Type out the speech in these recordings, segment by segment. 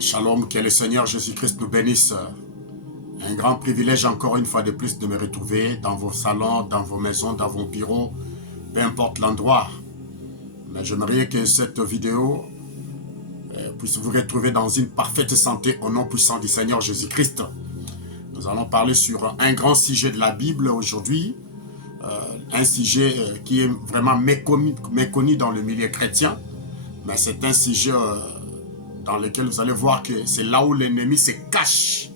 Shalom, que le Seigneur Jésus-Christ nous bénisse. Un grand privilège encore une fois de plus de me retrouver dans vos salons, dans vos maisons, dans vos bureaux, peu importe l'endroit. Mais j'aimerais que cette vidéo puisse vous retrouver dans une parfaite santé au nom puissant du Seigneur Jésus-Christ. Nous allons parler sur un grand sujet de la Bible aujourd'hui, un sujet qui est vraiment méconnu dans le milieu chrétien, mais c'est un sujet dans lequel vous allez voir que c'est là où l'ennemi se cache.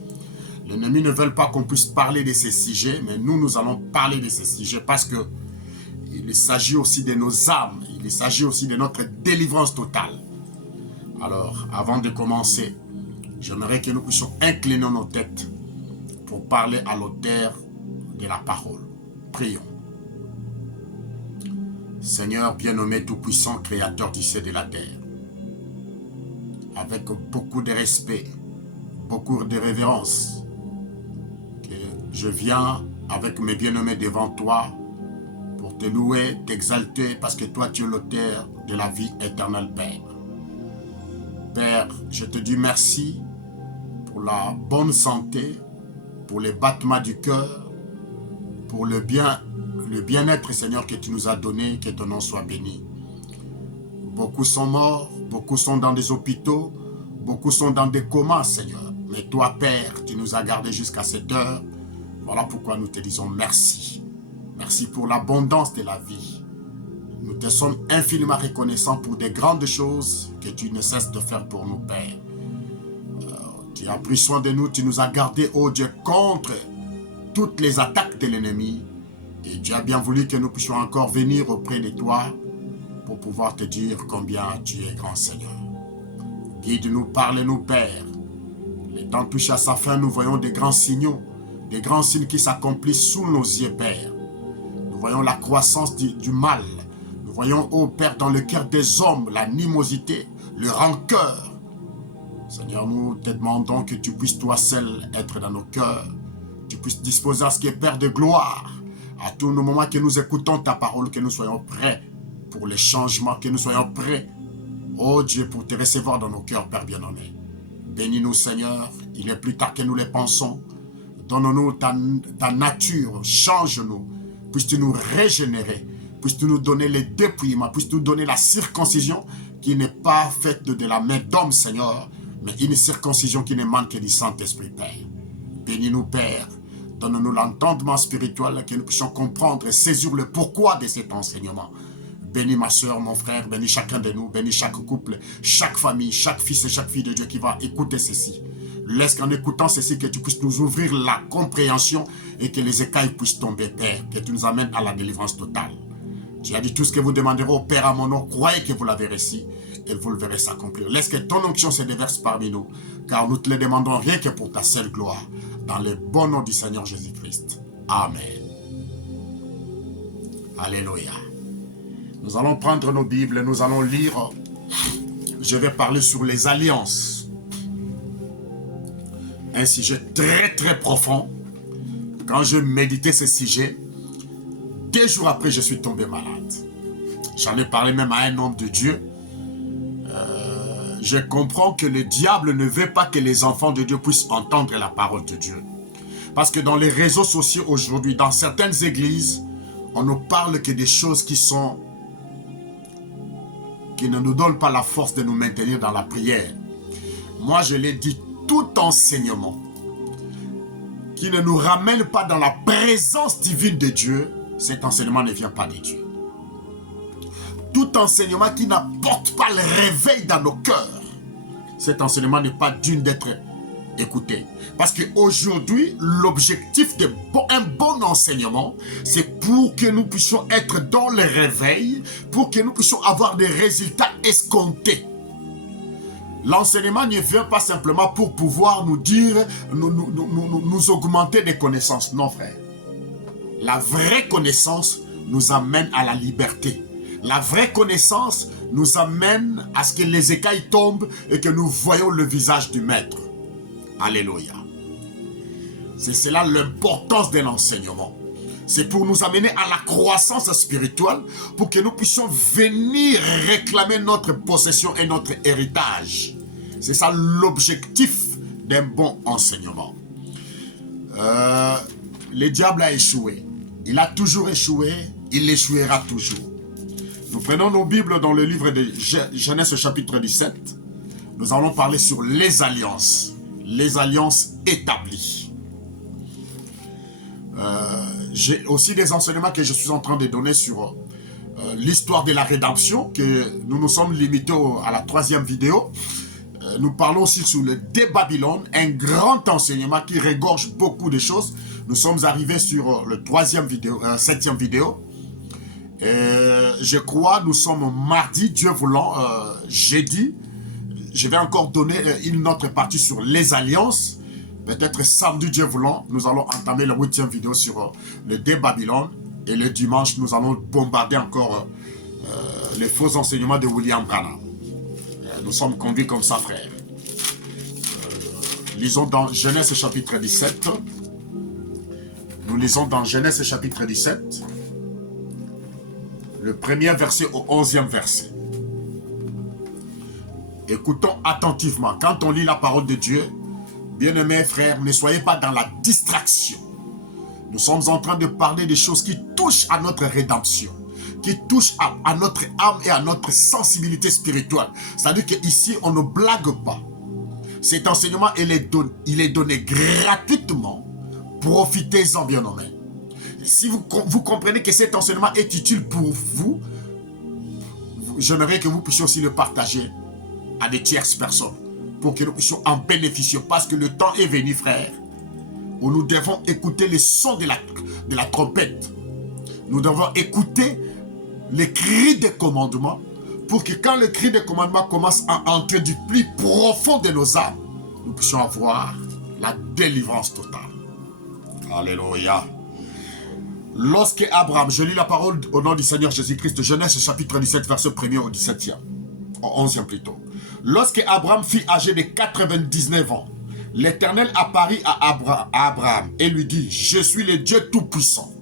L'ennemi ne veut pas qu'on puisse parler de ces sujets, mais nous allons parler de ces sujets parce que il s'agit aussi de nos âmes, il s'agit aussi de notre délivrance totale. Alors, avant de commencer, j'aimerais que nous puissions incliner nos têtes pour parler à l'auteur de la parole. Prions. Seigneur bien-aimé, tout-puissant, créateur du ciel et de la terre, avec beaucoup de respect, beaucoup de révérence, que je viens avec mes bien-aimés devant toi pour te louer, t'exalter, parce que toi tu es l'auteur de la vie éternelle, Père. Père, je te dis merci pour la bonne santé, pour les battements du cœur, pour le bien-être, Seigneur, que tu nous as donné, que ton nom soit béni. Beaucoup sont morts, beaucoup sont dans des hôpitaux, beaucoup sont dans des comas, Seigneur. Mais toi, Père, tu nous as gardés jusqu'à cette heure. Voilà pourquoi nous te disons merci. Merci pour l'abondance de la vie. Nous te sommes infiniment reconnaissants pour des grandes choses que tu ne cesses de faire pour nous, Père. Tu as pris soin de nous, tu nous as gardés, oh Dieu, contre toutes les attaques de l'ennemi. Et tu as bien voulu que nous puissions encore venir auprès de toi pour pouvoir te dire combien tu es grand, Seigneur. Guide-nous, parle-nous, Père. Le temps touche à sa fin, nous voyons des grands signaux, des grands signes qui s'accomplissent sous nos yeux, Père. Nous voyons la croissance du mal. Nous voyons, ô Père, dans le cœur des hommes, l'animosité, le rancœur. Seigneur, nous te demandons que tu puisses toi seul être dans nos cœurs. Tu puisses disposer à ce qui est Père de gloire. À tous nos moments que nous écoutons ta parole, que nous soyons prêts pour les changements, que nous soyons prêts, oh Dieu, pour te recevoir dans nos cœurs, Père bien-aimé. Bénis-nous, Seigneur, il est plus tard que nous les pensons. Donne-nous ta nature, change-nous. Puisses-tu nous régénérer, puisses-tu nous donner les dépouillements, puisses-tu nous donner la circoncision qui n'est pas faite de la main d'homme, Seigneur, mais une circoncision qui ne manque que du Saint-Esprit, Père. Bénis-nous, Père. Donne-nous l'entendement spirituel, que nous puissions comprendre et saisir le pourquoi de cet enseignement. Bénis ma soeur, mon frère, bénis chacun de nous, bénis chaque couple, chaque famille, chaque fils et chaque fille de Dieu qui va écouter ceci. Laisse qu'en écoutant ceci, que tu puisses nous ouvrir la compréhension et que les écailles puissent tomber, Père, que tu nous amènes à la délivrance totale. Tu as dit tout ce que vous demanderez au Père à mon nom, croyez que vous l'avez reçu et vous le verrez s'accomplir. Laisse que ton onction se déverse parmi nous, car nous te le demandons rien que pour ta seule gloire, dans le bon nom du Seigneur Jésus-Christ. Amen. Alléluia. Nous allons prendre nos Bibles, nous allons lire. Je vais parler sur les alliances. Un sujet très très profond. Quand je méditais ce sujet, 2 jours après, je suis tombé malade. J'en ai parlé même à un homme de Dieu. Je comprends que le diable ne veut pas que les enfants de Dieu puissent entendre la parole de Dieu. Parce que dans les réseaux sociaux aujourd'hui, dans certaines églises, on ne parle que des choses qui ne nous donnent pas la force de nous maintenir dans la prière. Moi, je l'ai dit, tout enseignement qui ne nous ramène pas dans la présence divine de Dieu, cet enseignement ne vient pas de Dieu. Tout enseignement qui n'apporte pas le réveil dans nos cœurs, cet enseignement n'est pas digne d'être écouté. Parce qu'aujourd'hui, l'objectif d'un bon enseignement, c'est pour que nous puissions être dans le réveil, pour que nous puissions avoir des résultats escomptés. L'enseignement ne vient pas simplement pour pouvoir nous dire, nous augmenter des connaissances. Non, frère. La vraie connaissance nous amène à la liberté. La vraie connaissance nous amène à ce que les écailles tombent et que nous voyons le visage du Maître. Alléluia. C'est cela l'importance de l'enseignement. C'est pour nous amener à la croissance spirituelle, pour que nous puissions venir réclamer notre possession et notre héritage. C'est ça l'objectif d'un bon enseignement. Le diable a échoué. Il a toujours échoué, il échouera toujours. Nous prenons nos Bibles dans le livre de Genèse chapitre 17. Nous allons parler sur les alliances établies. J'ai aussi des enseignements que je suis en train de donner sur l'histoire de la rédemption, que nous nous sommes limités à la 3e vidéo. Nous parlons aussi sur le dé Babylone, un grand enseignement qui regorge beaucoup de choses. Nous sommes arrivés sur le 7e vidéo. Je crois, nous sommes mardi, Dieu voulant, jeudi. Je vais encore donner une autre partie sur les alliances. Peut-être samedi, Dieu voulant, nous allons entamer la 8e vidéo sur le dé Babylone. Et le dimanche, nous allons bombarder encore les faux enseignements de William Branham. Nous sommes conduits comme ça, frère. Lisons dans Genèse chapitre 17. Nous lisons dans Genèse chapitre 17, le 1er verset au 11e verset. Écoutons attentivement. Quand on lit la parole de Dieu, bien-aimés frères, ne soyez pas dans la distraction. Nous sommes en train de parler des choses qui touchent à notre rédemption, qui touchent à notre âme et à notre sensibilité spirituelle. C'est-à-dire qu'ici, on ne blague pas. Cet enseignement, il est donné gratuitement. Profitez-en, bien-aimés. Si vous comprenez que cet enseignement est utile pour vous, j'aimerais que vous puissiez aussi le partager à des tierces personnes pour que nous puissions en bénéficier, parce que le temps est venu, frère, où nous devons écouter les sons de la trompette. Nous devons écouter les cris des commandements, pour que quand le cri des commandements commence à entrer du plus profond de nos âmes, nous puissions avoir la délivrance totale. Alléluia. Lorsque Abraham, je lis la parole au nom du Seigneur Jésus-Christ, Genèse chapitre 17, verset 1er au 17e, au 11e plutôt. Lorsque Abraham fut âgé de 99 ans, l'Éternel apparut à Abraham et lui dit, « Je suis le Dieu Tout-Puissant.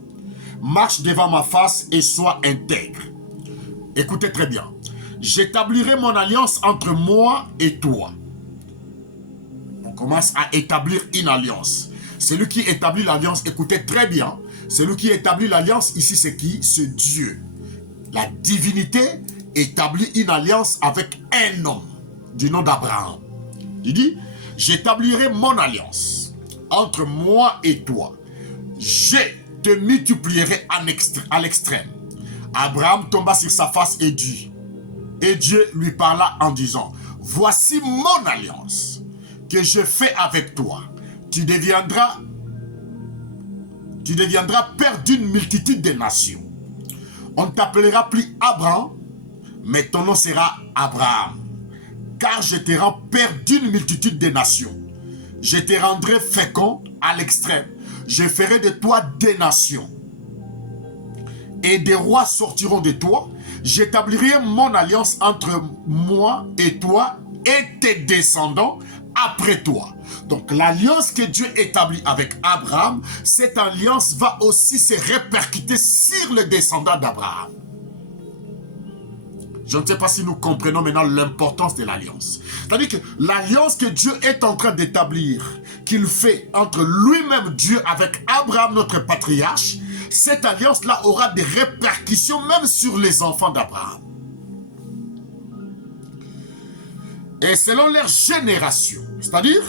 Marche devant ma face et sois intègre. » Écoutez très bien. « J'établirai mon alliance entre moi et toi. » On commence à établir une alliance. Celui qui établit l'alliance, écoutez très bien, celui qui établit l'alliance ici, c'est qui? C'est Dieu. La divinité établit une alliance avec un homme du nom d'Abraham. Il dit, j'établirai mon alliance entre moi et toi. Je te multiplierai à l'extrême. Abraham tomba sur sa face et dit, et Dieu lui parla en disant, voici mon alliance que je fais avec toi. Tu deviendras père d'une multitude de nations. On ne t'appellera plus Abraham, mais ton nom sera Abraham. Car je te rends père d'une multitude de nations. Je te rendrai fécond à l'extrême. Je ferai de toi des nations. Et des rois sortiront de toi. J'établirai mon alliance entre moi et toi et tes descendants après toi. Donc l'alliance que Dieu établit avec Abraham, cette alliance va aussi se répercuter sur les descendants d'Abraham. Je ne sais pas si nous comprenons maintenant l'importance de l'alliance. C'est-à-dire que l'alliance que Dieu est en train d'établir, qu'il fait entre lui-même Dieu avec Abraham, notre patriarche, cette alliance-là aura des répercussions même sur les enfants d'Abraham. Et selon leur génération, c'est-à-dire,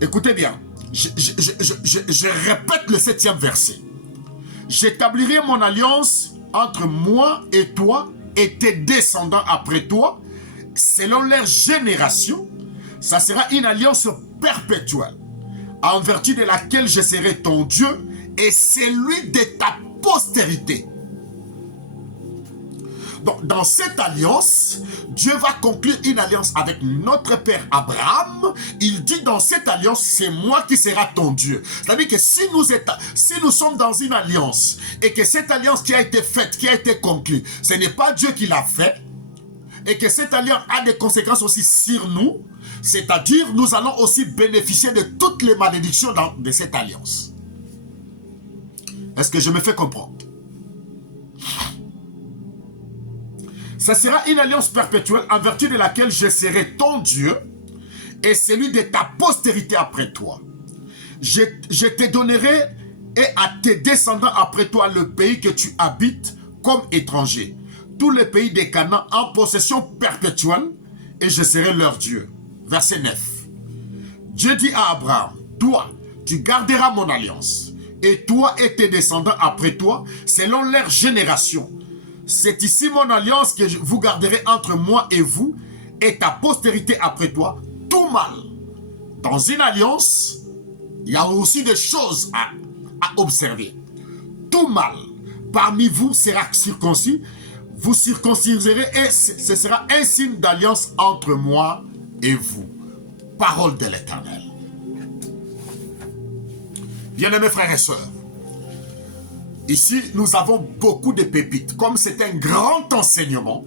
écoutez bien, je répète le 7e verset. J'établirai mon alliance entre moi et toi et tes descendants après toi, selon leur génération, ça sera une alliance perpétuelle, en vertu de laquelle je serai ton Dieu et celui de ta postérité. Donc, dans cette alliance, Dieu va conclure une alliance avec notre père Abraham. Il dit dans cette alliance, c'est moi qui sera ton Dieu. C'est-à-dire que si nous sommes dans une alliance et que cette alliance qui a été faite, qui a été conclue, ce n'est pas Dieu qui l'a fait, et que cette alliance a des conséquences aussi sur nous, c'est-à-dire nous allons aussi bénéficier de toutes les malédictions de cette alliance. Est-ce que je me fais comprendre? Ce sera une alliance perpétuelle en vertu de laquelle je serai ton Dieu et celui de ta postérité après toi. Je te donnerai et à tes descendants après toi le pays que tu habites comme étranger, tous les pays des Canaan en possession perpétuelle, et je serai leur Dieu. Verset 9. Dieu dit à Abraham, toi, tu garderas mon alliance, et toi et tes descendants après toi, selon leur génération. C'est ici mon alliance que vous garderez entre moi et vous, et ta postérité après toi, tout mal. Dans une alliance, il y a aussi des choses à observer. Tout mal parmi vous sera circoncis, vous circonciserez et ce sera un signe d'alliance entre moi et vous. Parole de l'Éternel. Bien-aimés frères et sœurs, ici nous avons beaucoup de pépites. Comme c'est un grand enseignement,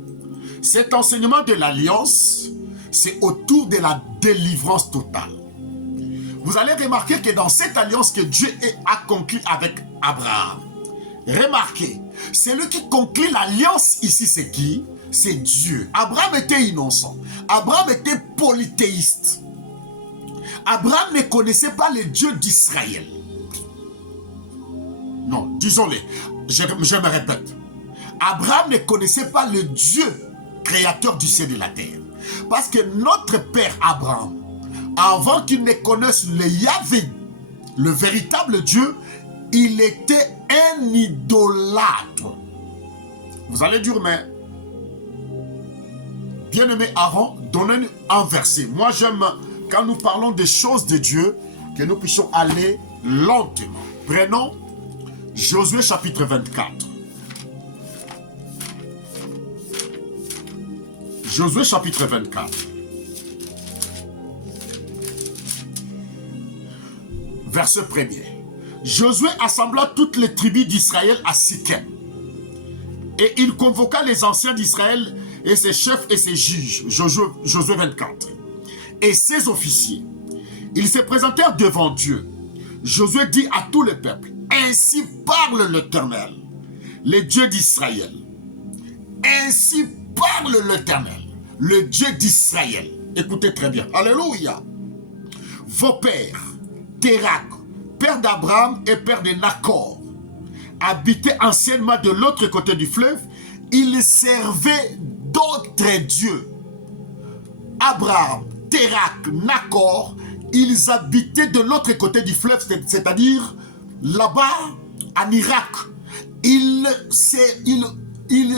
cet enseignement de l'alliance, c'est autour de la délivrance totale. Vous allez remarquer que dans cette alliance que Dieu a conclue avec Abraham, remarquez, celui qui conclut l'alliance ici, c'est qui? C'est Dieu. Abraham était innocent. Abraham était polythéiste. Abraham ne connaissait pas le Dieu d'Israël. Non, disons-le, je me répète. Abraham ne connaissait pas le Dieu créateur du ciel et de la terre. Parce que notre père Abraham, avant qu'il ne connaisse le Yahvé, le véritable Dieu, il était un idolâtre. Vous allez dire, mais bien-aimé Aaron, donnez-nous un verset. Moi, j'aime quand nous parlons des choses de Dieu, que nous puissions aller lentement. Prenons Josué chapitre 24. Josué chapitre 24. Verset 1er. Josué assembla toutes les tribus d'Israël à Sichem. Et il convoqua les anciens d'Israël et ses chefs et ses juges. Josué 24. Et ses officiers. Ils se présentèrent devant Dieu. Josué dit à tout le peuple, ainsi parle l'Éternel, le Dieu d'Israël. Ainsi parle l'Éternel, le Dieu d'Israël. Écoutez très bien. Alléluia. Vos pères, Térak, père d'Abraham et père de Nacor, habitaient anciennement de l'autre côté du fleuve. Ils servaient d'autres dieux. Abraham, Térak, Nacor, ils habitaient de l'autre côté du fleuve, c'est-à-dire là-bas, en Irak. Ils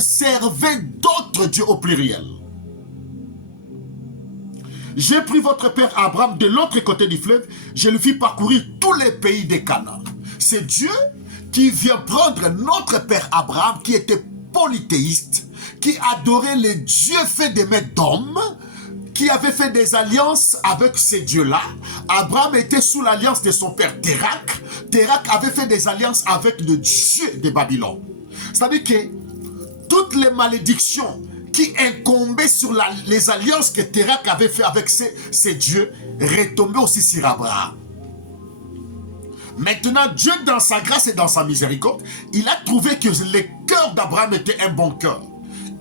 servaient d'autres dieux au pluriel. J'ai pris votre père Abraham de l'autre côté du fleuve, je lui fis parcourir tous les pays des Canaan. C'est Dieu qui vient prendre notre père Abraham, qui était polythéiste, qui adorait les dieux faits des mains d'hommes, qui avait fait des alliances avec ces dieux-là. Abraham était sous l'alliance de son père Térak. Térak avait fait des alliances avec le Dieu de Babylone. C'est-à-dire que toutes les malédictions qui incombaient sur les alliances que Térak avait fait avec ces dieux retombaient aussi sur Abraham. Maintenant, Dieu, dans sa grâce et dans sa miséricorde, il a trouvé que le cœur d'Abraham était un bon cœur.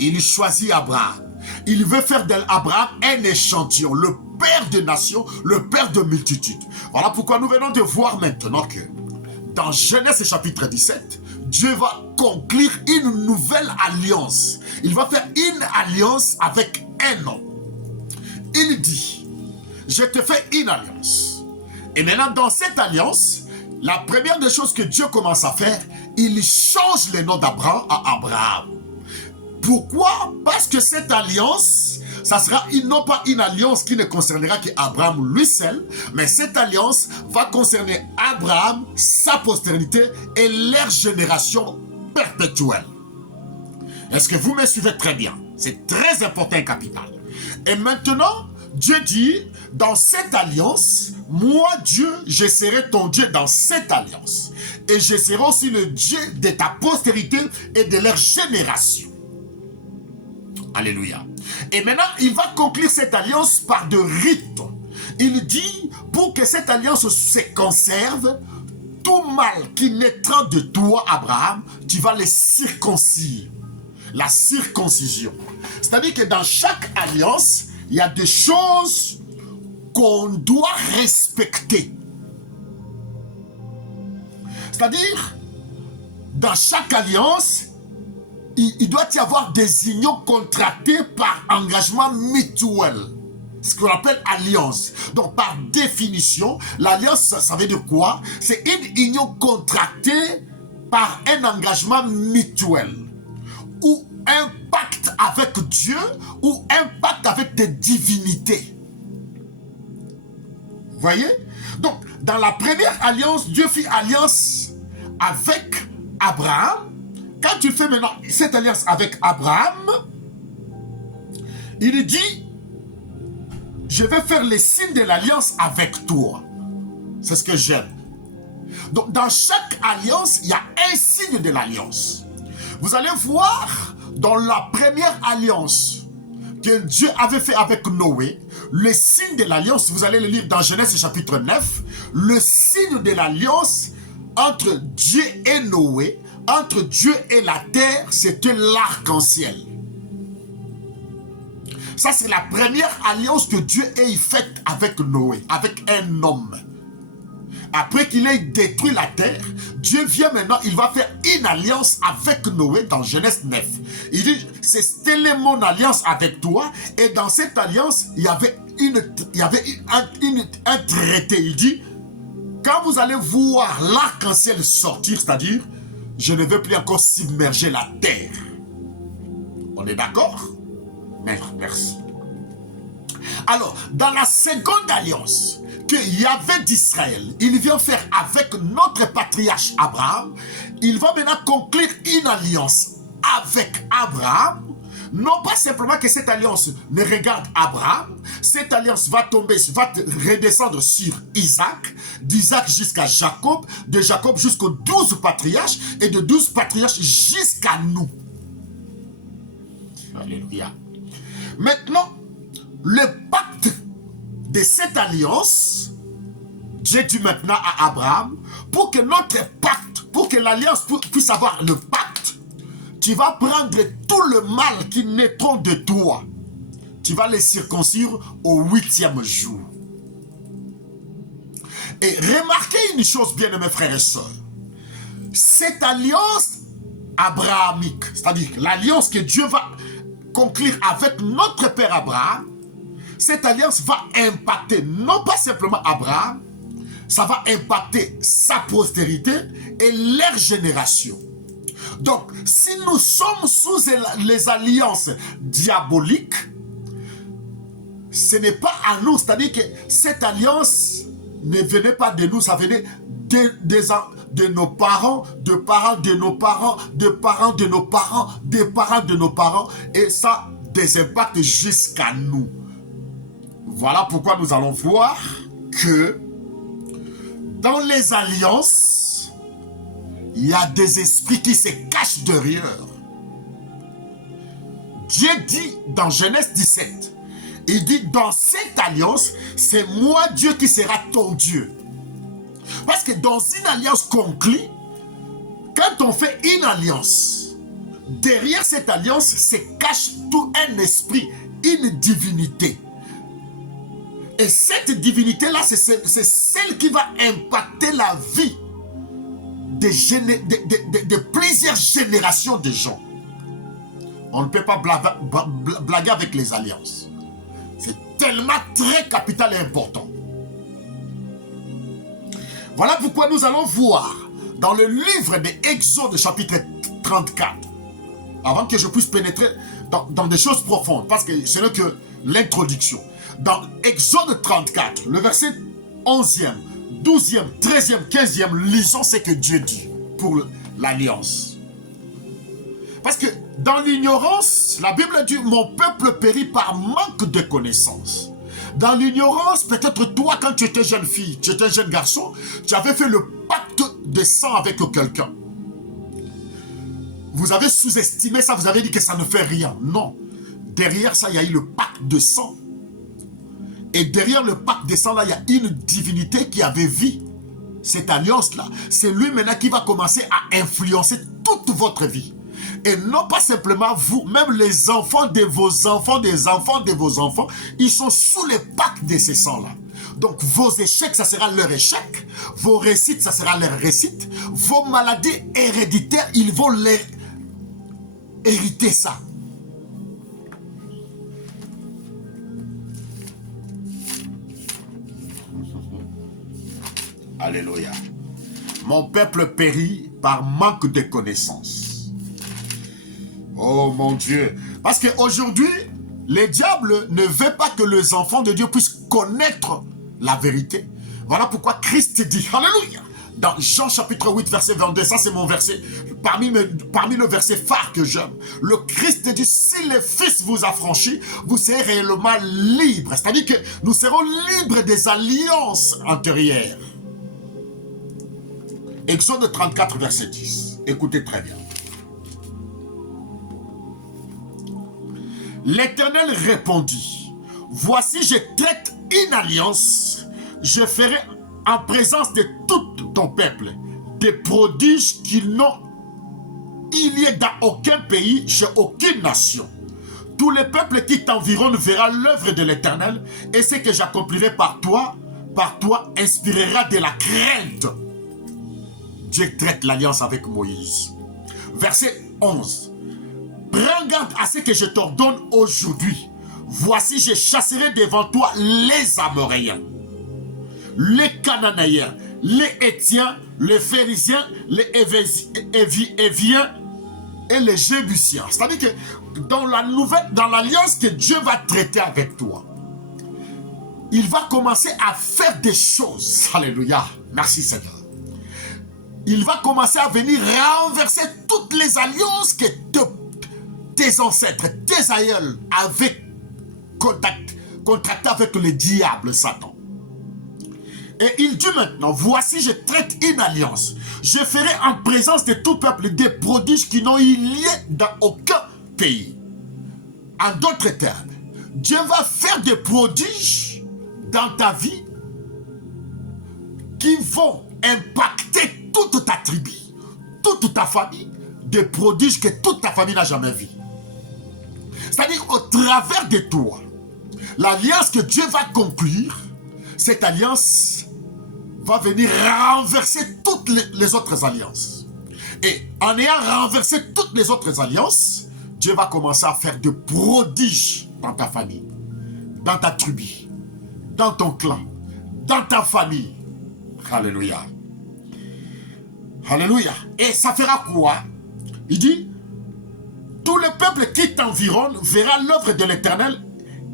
Il choisit Abraham. Il veut faire d'Abraham un échantillon, le père de nations, le père de multitudes. Voilà pourquoi nous venons de voir maintenant que dans Genèse chapitre 17, Dieu va conclure une nouvelle alliance. Il va faire une alliance avec un homme. Il dit, je te fais une alliance. Et maintenant, dans cette alliance, la première des choses que Dieu commence à faire, il change le nom d'Abraham à Abraham. Pourquoi? Parce que cette alliance, ça sera non pas une alliance qui ne concernera qu'Abraham lui seul, mais cette alliance va concerner Abraham, sa postérité et leur génération perpétuelle. Est-ce que vous me suivez très bien? C'est très important et capital. Et maintenant, Dieu dit, dans cette alliance, moi Dieu, je serai ton Dieu dans cette alliance. Et je serai aussi le Dieu de ta postérité et de leur génération. Alléluia. Et maintenant, il va conclure cette alliance par de rites. Il dit, pour que cette alliance se conserve, tout mal qui naîtra de toi, Abraham, tu vas les circoncire. la circoncision. C'est-à-dire que dans chaque alliance, il y a des choses qu'on doit respecter. C'est-à-dire, dans chaque alliance, il doit y avoir des unions contractées par engagement mutuel. Ce qu'on appelle alliance. Donc, par définition, l'alliance, ça veut dire quoi? C'est une union contractée par un engagement mutuel. Ou un pacte avec Dieu, ou un pacte avec des divinités. Vous voyez? Donc, dans la première alliance, Dieu fit alliance avec Abraham. Quand tu fais maintenant cette alliance avec Abraham, il dit, je vais faire les signes de l'alliance avec toi. C'est ce que j'aime. Donc, dans chaque alliance, il y a un signe de l'alliance. Vous allez voir, dans la première alliance que Dieu avait fait avec Noé, le signe de l'alliance, vous allez le lire dans Genèse chapitre 9, le signe de l'alliance entre Dieu et Noé, entre Dieu et la terre, c'était l'arc-en-ciel. Ça, c'est la première alliance que Dieu ait faite avec Noé, avec un homme. Après qu'il ait détruit la terre, Dieu vient maintenant, il va faire une alliance avec Noé dans Genèse 9. Il dit, c'est telle mon alliance avec toi, et dans cette alliance, il y avait un traité. Il dit, quand vous allez voir l'arc-en-ciel sortir, c'est-à-dire, je ne vais plus encore submerger la terre. On est d'accord? Merci. Alors, dans la seconde alliance que Yahvé d'Israël, il vient faire avec notre patriarche Abraham, il va maintenant conclure une alliance avec Abraham. Non pas simplement que cette alliance ne regarde Abraham, cette alliance va redescendre sur Isaac, d'Isaac jusqu'à Jacob, de Jacob jusqu'aux 12 patriarches, et de 12 patriarches jusqu'à nous. Alléluia. Maintenant, le pacte de cette alliance, Dieu dit maintenant à Abraham, pour que notre pacte, pour que l'alliance puisse avoir le pacte, tu vas prendre tout le mal qui naîtront de toi. Tu vas les circoncire au 8e jour. Et remarquez une chose, bien mes frères et sœurs. Cette alliance abrahamique, c'est-à-dire l'alliance que Dieu va conclure avec notre père Abraham, cette alliance va impacter non pas simplement Abraham, ça va impacter sa postérité et leur génération. Donc, si nous sommes sous les alliances diaboliques, ce n'est pas à nous, c'est-à-dire que cette alliance ne venait pas de nous, ça venait de nos parents, de parents de nos parents, de parents de nos parents, des parents de nos parents, et ça a des impacts jusqu'à nous. Voilà pourquoi nous allons voir que dans les alliances, il y a des esprits qui se cachent derrière. Dieu dit dans Genèse 17, il dit dans cette alliance, c'est moi Dieu qui sera ton Dieu. Parce que dans une alliance conclue, quand on fait une alliance, derrière cette alliance se cache tout un esprit, une divinité. Et cette divinité-là, c'est celle qui va impacter la vie de plusieurs générations de gens. On ne peut pas blaguer avec les alliances. C'est tellement très capital et important. Voilà pourquoi nous allons voir dans le livre de Exode chapitre 34, avant que je puisse pénétrer dans des choses profondes, parce que ce n'est que l'introduction. Dans Exode 34, le verset 11e, 12e, 13e, 15e, lisons ce que Dieu dit pour l'alliance. Parce que dans l'ignorance, la Bible dit « Mon peuple périt par manque de connaissance ». Dans l'ignorance, peut-être toi, quand tu étais jeune fille, tu étais jeune garçon, tu avais fait le pacte de sang avec quelqu'un. Vous avez sous-estimé ça, vous avez dit que ça ne fait rien. Non. Derrière ça, il y a eu le pacte de sang. Et derrière le pacte de sang, là, il y a une divinité qui avait vu cette alliance-là. C'est lui maintenant qui va commencer à influencer toute votre vie. Et non pas simplement vous, même les enfants de vos enfants, des enfants de vos enfants, ils sont sous les pactes de ces sangs-là. Donc vos échecs, ça sera leur échec. Vos réussites, ça sera leur réussite. Vos maladies héréditaires, ils vont les hériter ça. Alléluia. Mon peuple périt par manque de connaissances. Oh mon Dieu. Parce qu'aujourd'hui, le diable ne veut pas que les enfants de Dieu puissent connaître la vérité. Voilà pourquoi Christ dit, alléluia, dans Jean chapitre 8, verset 22, ça c'est mon verset, parmi le verset phare que j'aime. Le Christ dit, si le Fils vous affranchit, vous serez réellement libres. C'est-à-dire que nous serons libres des alliances antérieures. Exode 34, verset 10. Écoutez très bien. L'Éternel répondit, voici, je traite une alliance, je ferai en présence de tout ton peuple des prodiges qu'il n'y ait dans aucun pays, chez aucune nation. Tous les peuples qui t'environnent verront l'œuvre de l'Éternel, et ce que j'accomplirai par toi inspirera de la crainte. Dieu traite l'alliance avec Moïse. Verset 11. Prends garde à ce que je t'ordonne aujourd'hui. Voici, je chasserai devant toi les Amoréens, les Cananéens, les Hétiens, les Phérésiens, les Éviens et les Jébusiens. C'est-à-dire que dans l'alliance que Dieu va traiter avec toi, il va commencer à faire des choses. Alléluia. Merci Seigneur. Il va commencer à venir renverser toutes les alliances que tes ancêtres, tes aïeuls avaient contractées avec le diable, Satan. Et il dit maintenant, voici, je traite une alliance. Je ferai en présence de tout peuple des prodiges qui n'ont eu lieu dans aucun pays. En d'autres termes, Dieu va faire des prodiges dans ta vie qui vont impacter toute ta tribu, toute ta famille, des prodiges que toute ta famille n'a jamais vus. C'est-à-dire au travers de toi, l'alliance que Dieu va conclure, cette alliance va venir renverser toutes les autres alliances. Et en ayant renversé toutes les autres alliances, Dieu va commencer à faire de prodiges dans ta famille, dans ta tribu, dans ton clan, dans ta famille. Alléluia. Alléluia. Et ça fera quoi? Il dit, tout le peuple qui t'environne verra l'œuvre de l'Éternel,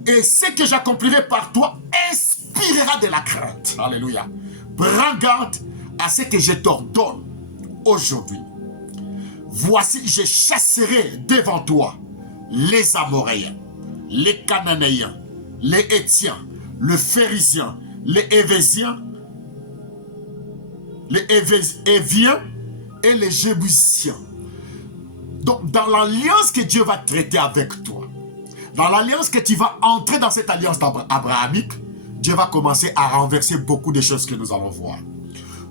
et ce que j'accomplirai par toi inspirera de la crainte. Alléluia. Prends garde à ce que je t'ordonne aujourd'hui. Voici, je chasserai devant toi les Amoréens, les Cananéens, les Hétiens, les Phérésiens, les Éviens, et les Jébusiens. Donc, dans l'alliance que Dieu va traiter avec toi, dans l'alliance que tu vas entrer dans cette alliance abrahamique, Dieu va commencer à renverser beaucoup de choses que nous allons voir.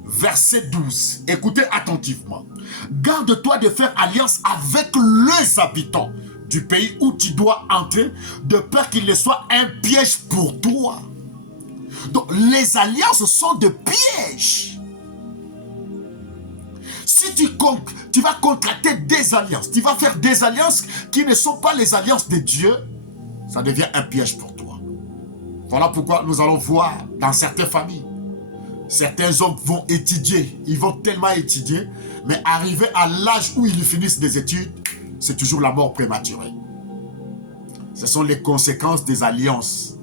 Verset 12, écoutez attentivement. Garde-toi de faire alliance avec les habitants du pays où tu dois entrer, de peur qu'il ne soit un piège pour toi. Donc, les alliances sont des pièges. Si tu vas contracter des alliances, tu vas faire des alliances qui ne sont pas les alliances de Dieu, ça devient un piège pour toi. Voilà pourquoi nous allons voir dans certaines familles, certains hommes vont étudier, ils vont tellement étudier, mais arriver à l'âge où ils finissent des études, c'est toujours la mort prématurée. Ce sont les conséquences des alliances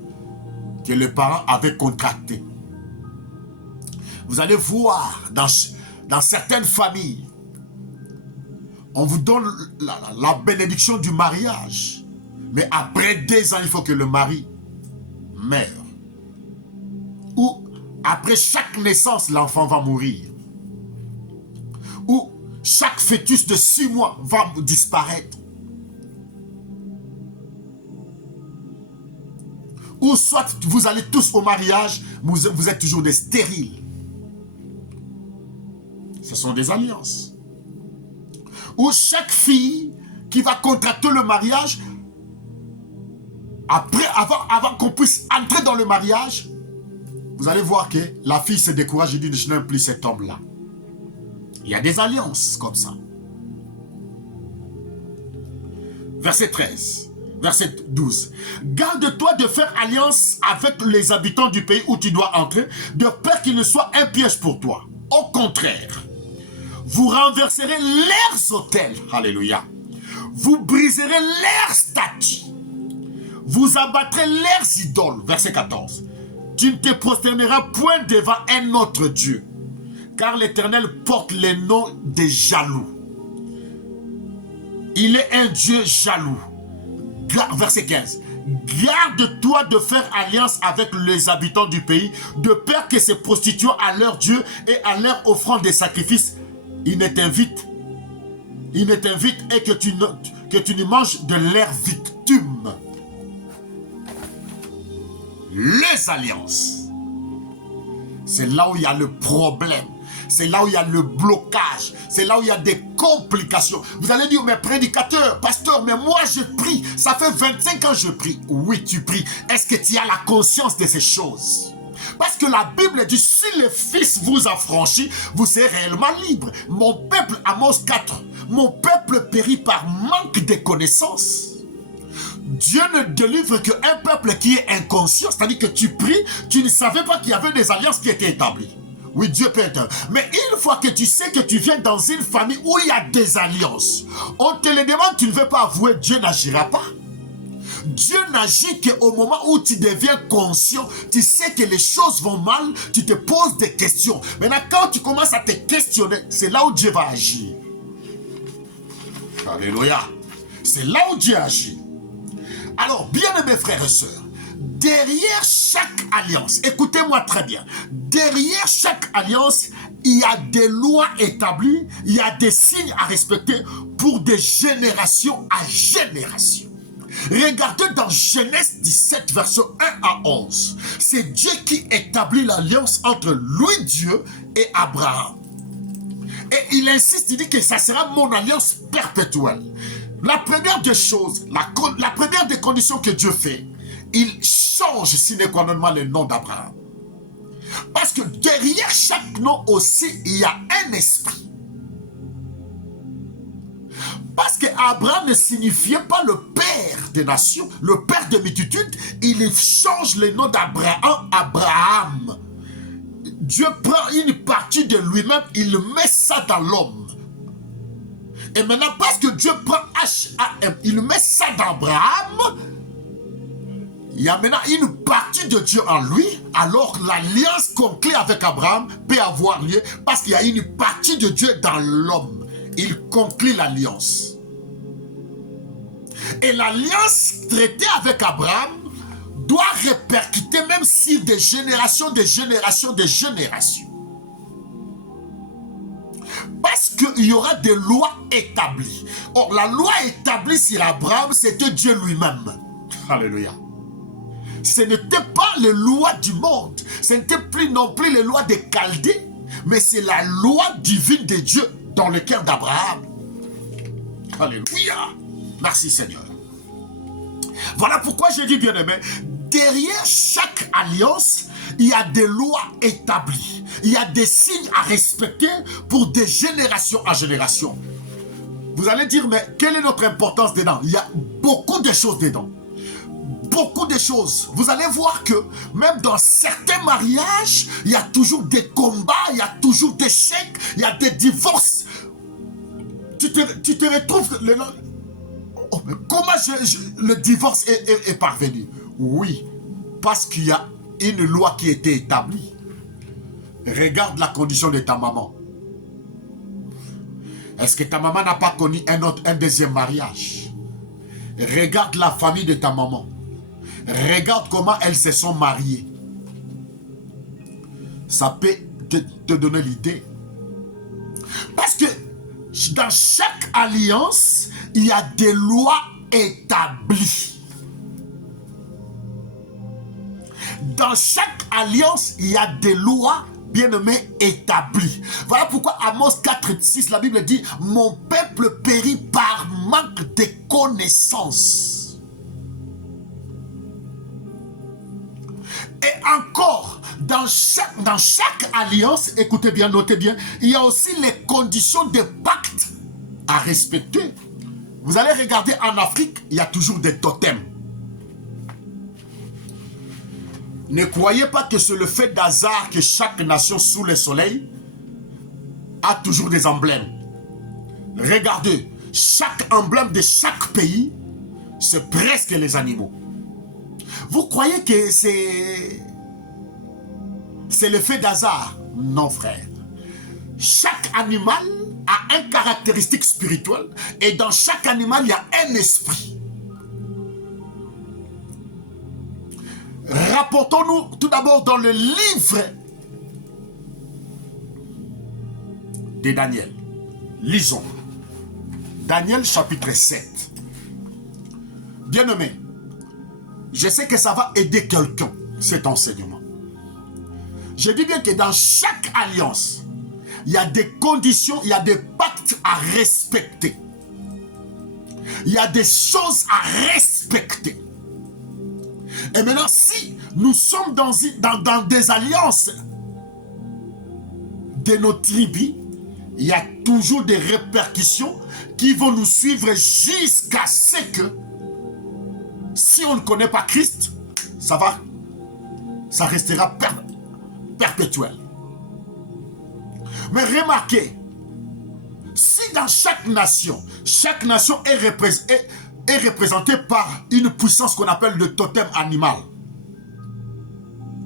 que les parents avaient contractées. Vous allez voir dans certaines familles, on vous donne la bénédiction du mariage. Mais après 2 ans, il faut que le mari meure. Ou après chaque naissance, l'enfant va mourir. Ou chaque fœtus de 6 mois va disparaître. Ou soit vous allez tous au mariage, vous êtes toujours des stériles. Ce sont des alliances. où chaque fille qui va contracter le mariage, après, avant qu'on puisse entrer dans le mariage, vous allez voir que la fille se décourage et dit, je n'aime plus cet homme-là. Il y a des alliances comme ça. Verset 13, verset 12. Garde-toi de faire alliance avec les habitants du pays où tu dois entrer, de peur qu'il ne soit un piège pour toi. Au contraire, vous renverserez leurs autels. Alléluia. Vous briserez leurs statues. Vous abattrez leurs idoles. Verset 14. Tu ne te prosterneras point devant un autre Dieu, car l'Éternel porte les noms des jaloux. Il est un Dieu jaloux. Verset 15. Garde-toi de faire alliance avec les habitants du pays, de peur que se prostituant à leur Dieu et à leur offrant des sacrifices, ils ne t'invitent et que tu ne manges de leurs victimes. Les alliances. C'est là où il y a le problème. C'est là où il y a le blocage. C'est là où il y a des complications. Vous allez dire, mais prédicateur, pasteur, mais moi je prie. Ça fait 25 ans que je prie. Oui, tu pries. Est-ce que tu as la conscience de ces choses? Parce que la Bible dit, si le Fils vous affranchit, vous serez réellement libre. Mon peuple, Amos 4, mon peuple périt par manque de connaissances. Dieu ne délivre qu'un peuple qui est inconscient, c'est-à-dire que tu pries, tu ne savais pas qu'il y avait des alliances qui étaient établies. Oui, Dieu peut être. Mais une fois que tu sais que tu viens dans une famille où il y a des alliances, on te le demande, tu ne veux pas avouer, Dieu n'agira pas. Dieu n'agit qu'au moment où tu deviens conscient, tu sais que les choses vont mal, tu te poses des questions. Maintenant, quand tu commences à te questionner, c'est là où Dieu va agir. Alléluia. C'est là où Dieu agit. Alors, bien-aimés frères et sœurs, derrière chaque alliance, écoutez-moi très bien, derrière chaque alliance, il y a des lois établies, il y a des signes à respecter pour des générations à génération. Regardez dans Genèse 17, verset 1 à 11. C'est Dieu qui établit l'alliance entre lui, Dieu, et Abraham. Et il insiste, il dit que ça sera mon alliance perpétuelle. La première des choses, la première des conditions que Dieu fait, il change sine qua non le nom d'Abraham. Parce que derrière chaque nom aussi, il y a un esprit. Parce qu'Abraham ne signifiait pas le père des nations, le père des multitudes, il change le nom d'Abraham, Abraham. Dieu prend une partie de lui-même, il met ça dans l'homme. Et maintenant, parce que Dieu prend H-A-M, il met ça dans Abraham, il y a maintenant une partie de Dieu en lui, alors l'alliance conclue avec Abraham peut avoir lieu parce qu'il y a une partie de Dieu dans l'homme. Il conclut l'alliance. Et l'alliance traitée avec Abraham doit répercuter même si des générations, des générations, des générations. Parce qu'il y aura des lois établies. Or, la loi établie sur Abraham, c'était Dieu lui-même. Alléluia. Ce n'était pas les lois du monde. Ce n'était plus non plus les lois des Chaldées, mais c'est la loi divine de Dieu dans le cœur d'Abraham. Alléluia. Merci Seigneur. Voilà pourquoi je dis, bien-aimé, derrière chaque alliance, il y a des lois établies. Il y a des signes à respecter pour des générations en génération. Vous allez dire, mais quelle est notre importance dedans? Il y a beaucoup de choses dedans. Beaucoup de choses. Vous allez voir que même dans certains mariages, il y a toujours des combats, il y a toujours des chèques, il y a des divorces. Tu te retrouves... Oh, mais comment le divorce est parvenu? Oui, parce qu'il y a une loi qui a été établie. Regarde la condition de ta maman. Est-ce que ta maman n'a pas connu un deuxième mariage? Regarde la famille de ta maman. Regarde comment elles se sont mariées. Ça peut te donner l'idée. Parce que dans chaque alliance, il y a des lois établies. Dans chaque alliance, il y a des lois bien-aimé, établi. Voilà pourquoi Amos 4:6, la Bible dit « Mon peuple périt par manque de connaissances. » Et encore, dans chaque alliance, écoutez bien, notez bien, il y a aussi les conditions de pacte à respecter. Vous allez regarder en Afrique, il y a toujours des totems. Ne croyez pas que c'est le fait d'hasard que chaque nation sous le soleil a toujours des emblèmes. Regardez, chaque emblème de chaque pays, c'est presque les animaux. Vous croyez que c'est le fait d'hasard? Non, frère. Chaque animal a une caractéristique spirituelle et dans chaque animal, il y a un esprit. Rapportons-nous tout d'abord dans le livre de Daniel. Lisons. Daniel chapitre 7. Bien-aimé, je sais que ça va aider quelqu'un, cet enseignement. Je dis bien que dans chaque alliance, il y a des conditions, il y a des pactes à respecter. Il y a des choses à respecter. Et maintenant, si nous sommes dans des alliances de nos tribus, il y a toujours des répercussions qui vont nous suivre jusqu'à ce que, si on ne connaît pas Christ, ça restera perpétuel. Mais remarquez, si dans chaque nation est représentée par une puissance qu'on appelle le totem animal,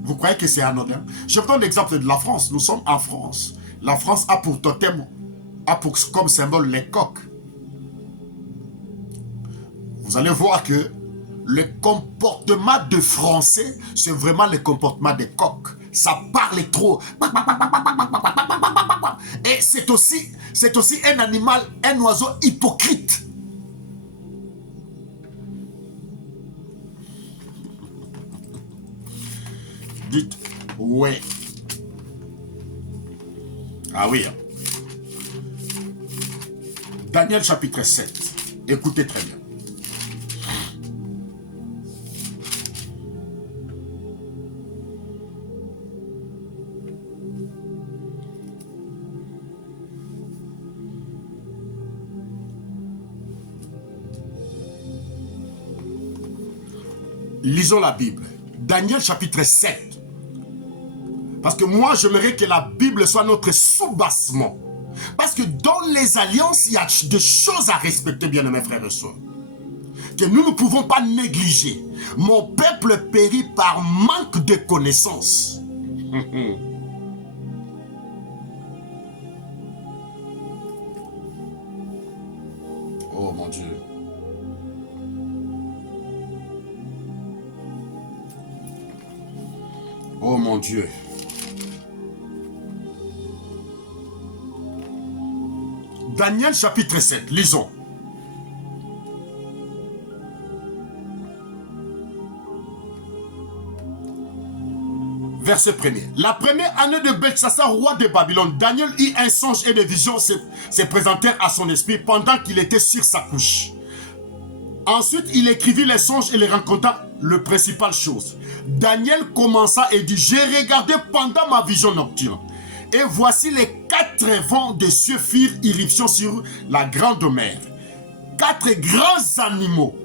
vous croyez que c'est anodin? Je vous donne l'exemple de la France. Nous sommes en France. La France a pour totem, comme symbole les coqs. Vous allez voir que le comportement de Français, c'est vraiment le comportement des coqs. Ça parle trop. Et c'est aussi un animal, un oiseau hypocrite. Dites, ouais. Ah oui. Daniel chapitre 7. Écoutez très bien. Lisons la Bible. Daniel chapitre 7. Parce que moi, j'aimerais que la Bible soit notre soubassement. Parce que dans les alliances, il y a des choses à respecter, bien mes frères et sœurs, que nous ne pouvons pas négliger. Mon peuple périt par manque de connaissances. Oh mon Dieu. Oh mon Dieu. Daniel chapitre 7, lisons. Verset 1er. La première année de Belchassar, roi de Babylone, Daniel eut un songe et des visions se présentèrent à son esprit pendant qu'il était sur sa couche. Ensuite, il écrivit les songes et les raconta le principal chose. Daniel commença et dit, j'ai regardé pendant ma vision nocturne. Et voici les 4 vents des cieux firent irruption sur la grande mer. 4 grands animaux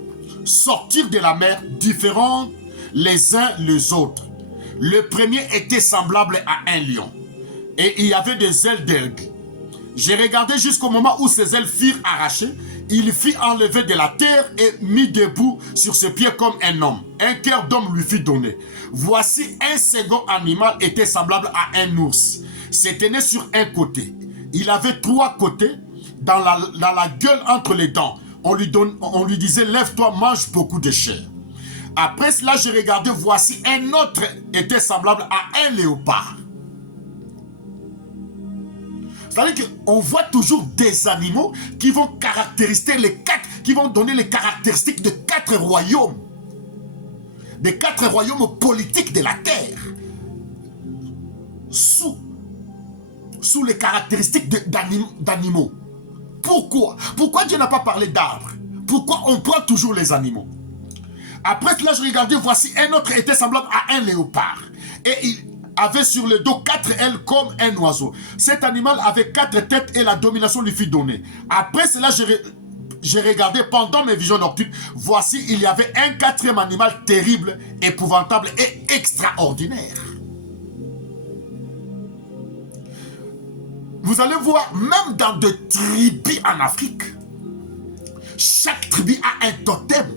sortirent de la mer, différents les uns les autres. Le premier était semblable à un lion, et il y avait des ailes d'aigle. J'ai regardé jusqu'au moment où ses ailes furent arrachées. Il fit enlever de la terre et mis debout sur ses pieds comme un homme. Un cœur d'homme lui fut donné. Voici un second animal était semblable à un ours. Se tenait sur un côté. Il avait 3 côtés dans la gueule entre les dents. On lui disait, lève-toi, mange beaucoup de chair. Après cela, j'ai regardé, voici un autre était semblable à un léopard. C'est-à-dire qu'on voit toujours des animaux qui vont qui vont donner les caractéristiques de 4 royaumes. Des 4 royaumes politiques de la terre. Sous sous les caractéristiques d'animaux. Pourquoi? Pourquoi Dieu n'a pas parlé d'arbres? Pourquoi on prend toujours les animaux? Après cela, je regardais, voici un autre était semblable à un léopard. Et il avait sur le dos 4 ailes comme un oiseau. Cet animal avait 4 têtes et la domination lui fut donnée. Après cela, j'ai regardé pendant mes visions nocturnes, voici, il y avait un 4e animal terrible, épouvantable et extraordinaire. Vous allez voir, même dans des tribus en Afrique, chaque tribu a un totem,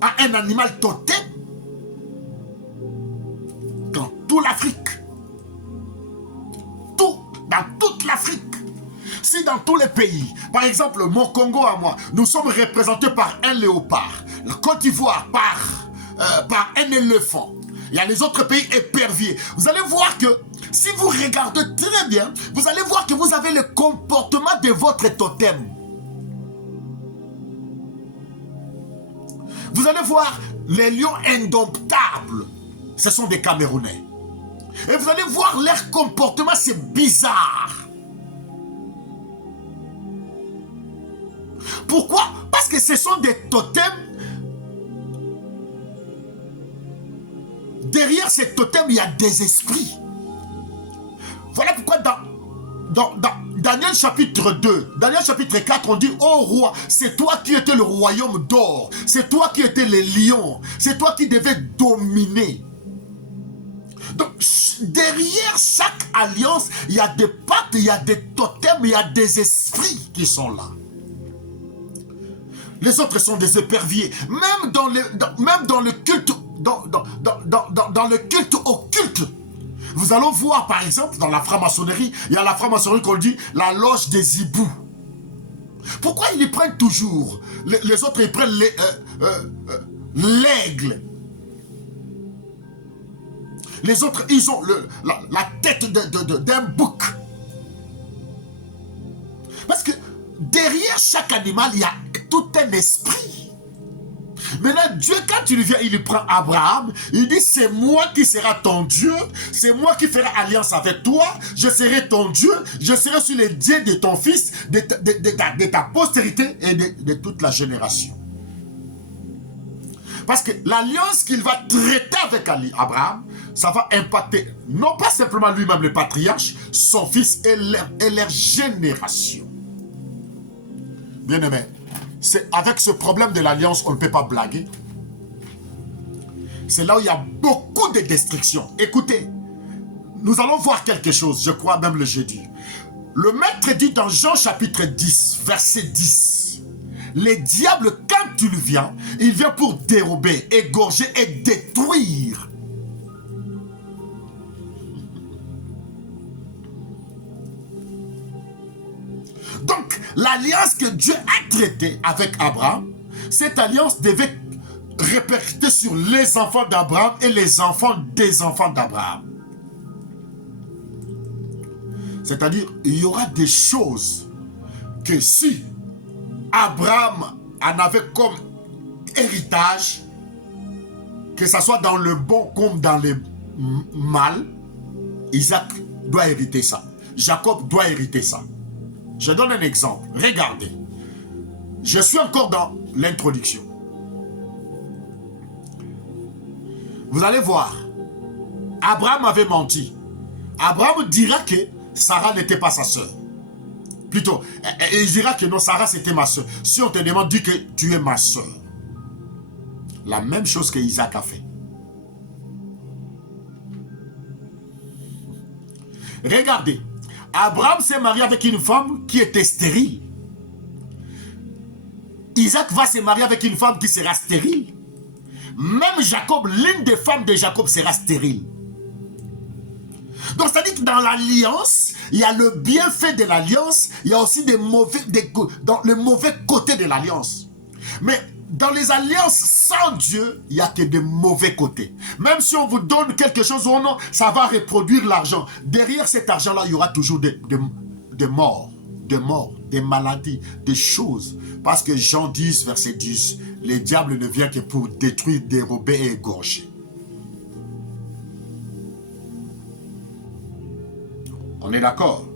a un animal totem. Dans toute l'Afrique. Dans toute l'Afrique. Si dans tous les pays, par exemple, mon Congo à moi, nous sommes représentés par un léopard, la Côte d'Ivoire par un éléphant, il y a les autres pays éperviers. Vous allez voir que, si vous regardez très bien, vous allez voir que vous avez le comportement de votre totem. Vous allez voir les lions indomptables. Ce sont des Camerounais. Et vous allez voir leur comportement, c'est bizarre. Pourquoi? Parce que ce sont des totems. Derrière ces totems, il y a des esprits. Voilà pourquoi dans Daniel chapitre 2, Daniel chapitre 4, on dit, oh roi, c'est toi qui étais le royaume d'or, c'est toi qui étais les lions, c'est toi qui devais dominer. Donc, derrière chaque alliance, il y a des pattes, il y a des totems, il y a des esprits qui sont là. Les autres sont des éperviers. Même dans le culte, dans le culte occulte, vous allez voir, par exemple, dans la franc-maçonnerie, il y a la franc-maçonnerie qu'on dit la loge des hiboux. Pourquoi ils les prennent toujours? Les autres, ils prennent l'aigle. Les autres, ils ont la tête d'un bouc. Parce que derrière chaque animal, il y a tout un esprit. Maintenant, Dieu, quand il vient, il prend Abraham, il dit, c'est moi qui sera ton Dieu, c'est moi qui ferai alliance avec toi, je serai ton Dieu, je serai sur les dieux de ton fils, de ta postérité et de toute la génération. Parce que l'alliance qu'il va traiter avec Abraham, ça va impacter non pas simplement lui-même le patriarche, son fils et leur génération. Bien-aimé, c'est avec ce problème de l'alliance, on ne peut pas blaguer. C'est là où il y a beaucoup de destruction. Écoutez, nous allons voir quelque chose, je crois même le jeudi. Le maître dit dans Jean chapitre 10, verset 10, les diables, quand il vient pour dérober, égorger et détruire. Donc, l'alliance que Dieu a traitée avec Abraham, cette alliance devait répercuter sur les enfants d'Abraham et les enfants des enfants d'Abraham. C'est-à-dire, il y aura des choses que si Abraham en avait comme héritage, que ce soit dans le bon comme dans le mal, Isaac doit hériter ça. Jacob doit hériter ça. Je donne un exemple. Regardez. Je suis encore dans l'introduction. Vous allez voir. Abraham avait menti. Abraham dira que Sarah n'était pas sa sœur. Plutôt, il dira que non, Sarah c'était ma sœur. Si on te demande, dis que tu es ma sœur. La même chose que Isaac a fait. Regardez. Abraham s'est marié avec une femme qui était stérile. Isaac va se marier avec une femme qui sera stérile. Même Jacob, l'une des femmes de Jacob sera stérile. Donc, c'est-à-dire que dans l'alliance, il y a le bienfait de l'alliance, il y a aussi dans le mauvais côté de l'alliance. Mais dans les alliances sans Dieu, il n'y a que des mauvais côtés. Même si on vous donne quelque chose ou non, ça va reproduire l'argent. Derrière cet argent-là, il y aura toujours des morts, des maladies, des choses. Parce que Jean 10, verset 10, les diables ne viennent que pour détruire, dérober et égorger. On est d'accord?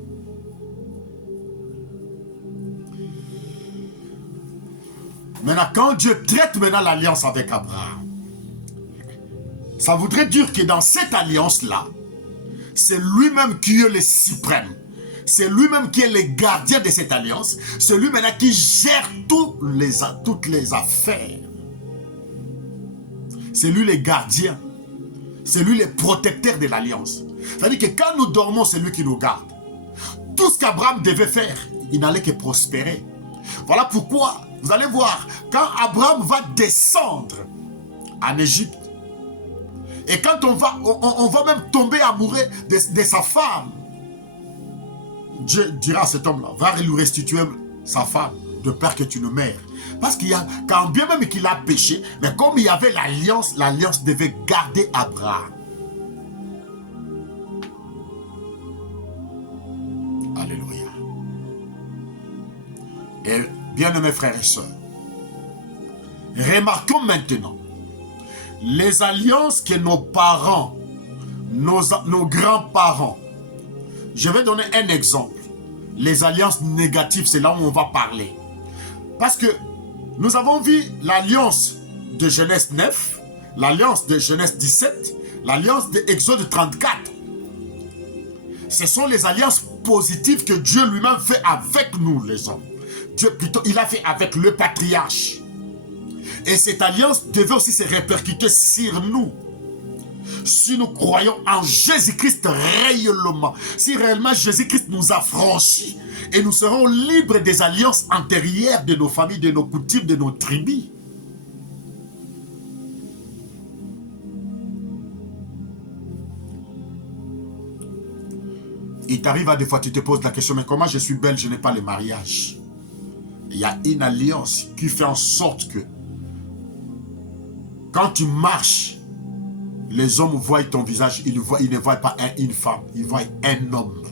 Maintenant, quand Dieu traite maintenant l'alliance avec Abraham, ça voudrait dire que dans cette alliance-là, c'est lui-même qui est le suprême. C'est lui-même qui est le gardien de cette alliance. C'est lui maintenant qui gère toutes les affaires. C'est lui le gardien. C'est lui le protecteur de l'alliance. C'est-à-dire que quand nous dormons, c'est lui qui nous garde. Tout ce qu'Abraham devait faire, il n'allait que prospérer. Voilà pourquoi, vous allez voir, quand Abraham va descendre en Égypte, et quand on va même tomber amoureux de sa femme, Dieu dira à cet homme-là, va lui restituer sa femme, de peur que tu ne meurs. Parce qu'il y a, quand bien même qu'il a péché, mais comme il y avait l'alliance devait garder Abraham. Alléluia. Et bien-aimés frères et sœurs, remarquons maintenant les alliances que nos parents, nos grands-parents, je vais donner un exemple. Les alliances négatives, c'est là où on va parler. Parce que nous avons vu l'alliance de Genèse 9, l'alliance de Genèse 17, l'alliance de Exode 34. Ce sont les alliances positives que Dieu lui-même fait avec nous, les hommes. Dieu, plutôt, il a fait avec le patriarche. Et cette alliance devait aussi se répercuter sur nous. Si nous croyons en Jésus-Christ réellement, si réellement Jésus-Christ nous a franchis, et nous serons libres des alliances antérieures de nos familles, de nos coutumes, de nos tribus. Il t'arrive à des fois, tu te poses la question, mais comment je suis belle, je n'ai pas le mariage? Il y a une alliance qui fait en sorte que quand tu marches, les hommes voient ton visage, ils ne voient pas une femme, ils voient un homme.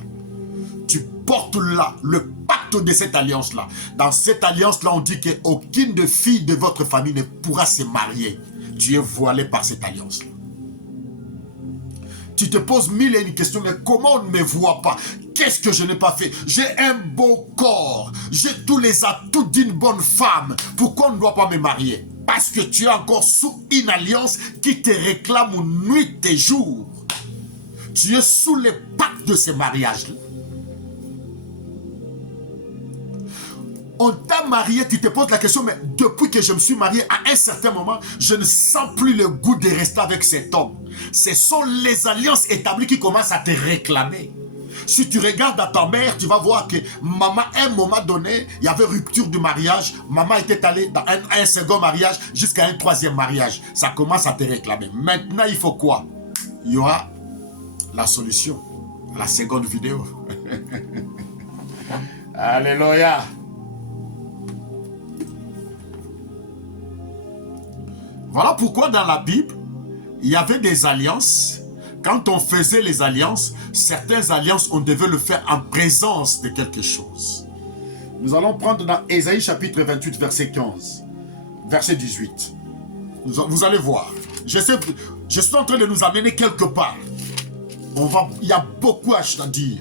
Tu portes là le pacte de cette alliance-là. Dans cette alliance-là, on dit qu'aucune de filles de votre famille ne pourra se marier. Tu es voilé par cette alliance-là. Tu te poses mille et une questions, mais comment on ne me voit pas? Qu'est-ce que je n'ai pas fait? J'ai un beau corps, j'ai tous les atouts d'une bonne femme. Pourquoi on ne doit pas me marier? Parce que tu es encore sous une alliance qui te réclame nuit et jour. Tu es sous le pacte de ce mariage-là. On t'a marié, tu te poses la question, mais depuis que je me suis marié, à un certain moment, je ne sens plus le goût de rester avec cet homme. Ce sont les alliances établies qui commencent à te réclamer. Si tu regardes à ta mère, tu vas voir que maman, à un moment donné, il y avait rupture du mariage. Maman était allée dans un second mariage jusqu'à un troisième mariage. Ça commence à te réclamer. Maintenant, il faut quoi? Il y aura la solution. La seconde vidéo. Alléluia. Voilà pourquoi dans la Bible, il y avait des alliances. Quand on faisait les alliances, certaines alliances, on devait le faire en présence de quelque chose. Nous allons prendre dans Ésaïe chapitre 28, verset 15, verset 18. Vous allez voir. Je suis en train de nous amener quelque part. Il y a beaucoup à dire.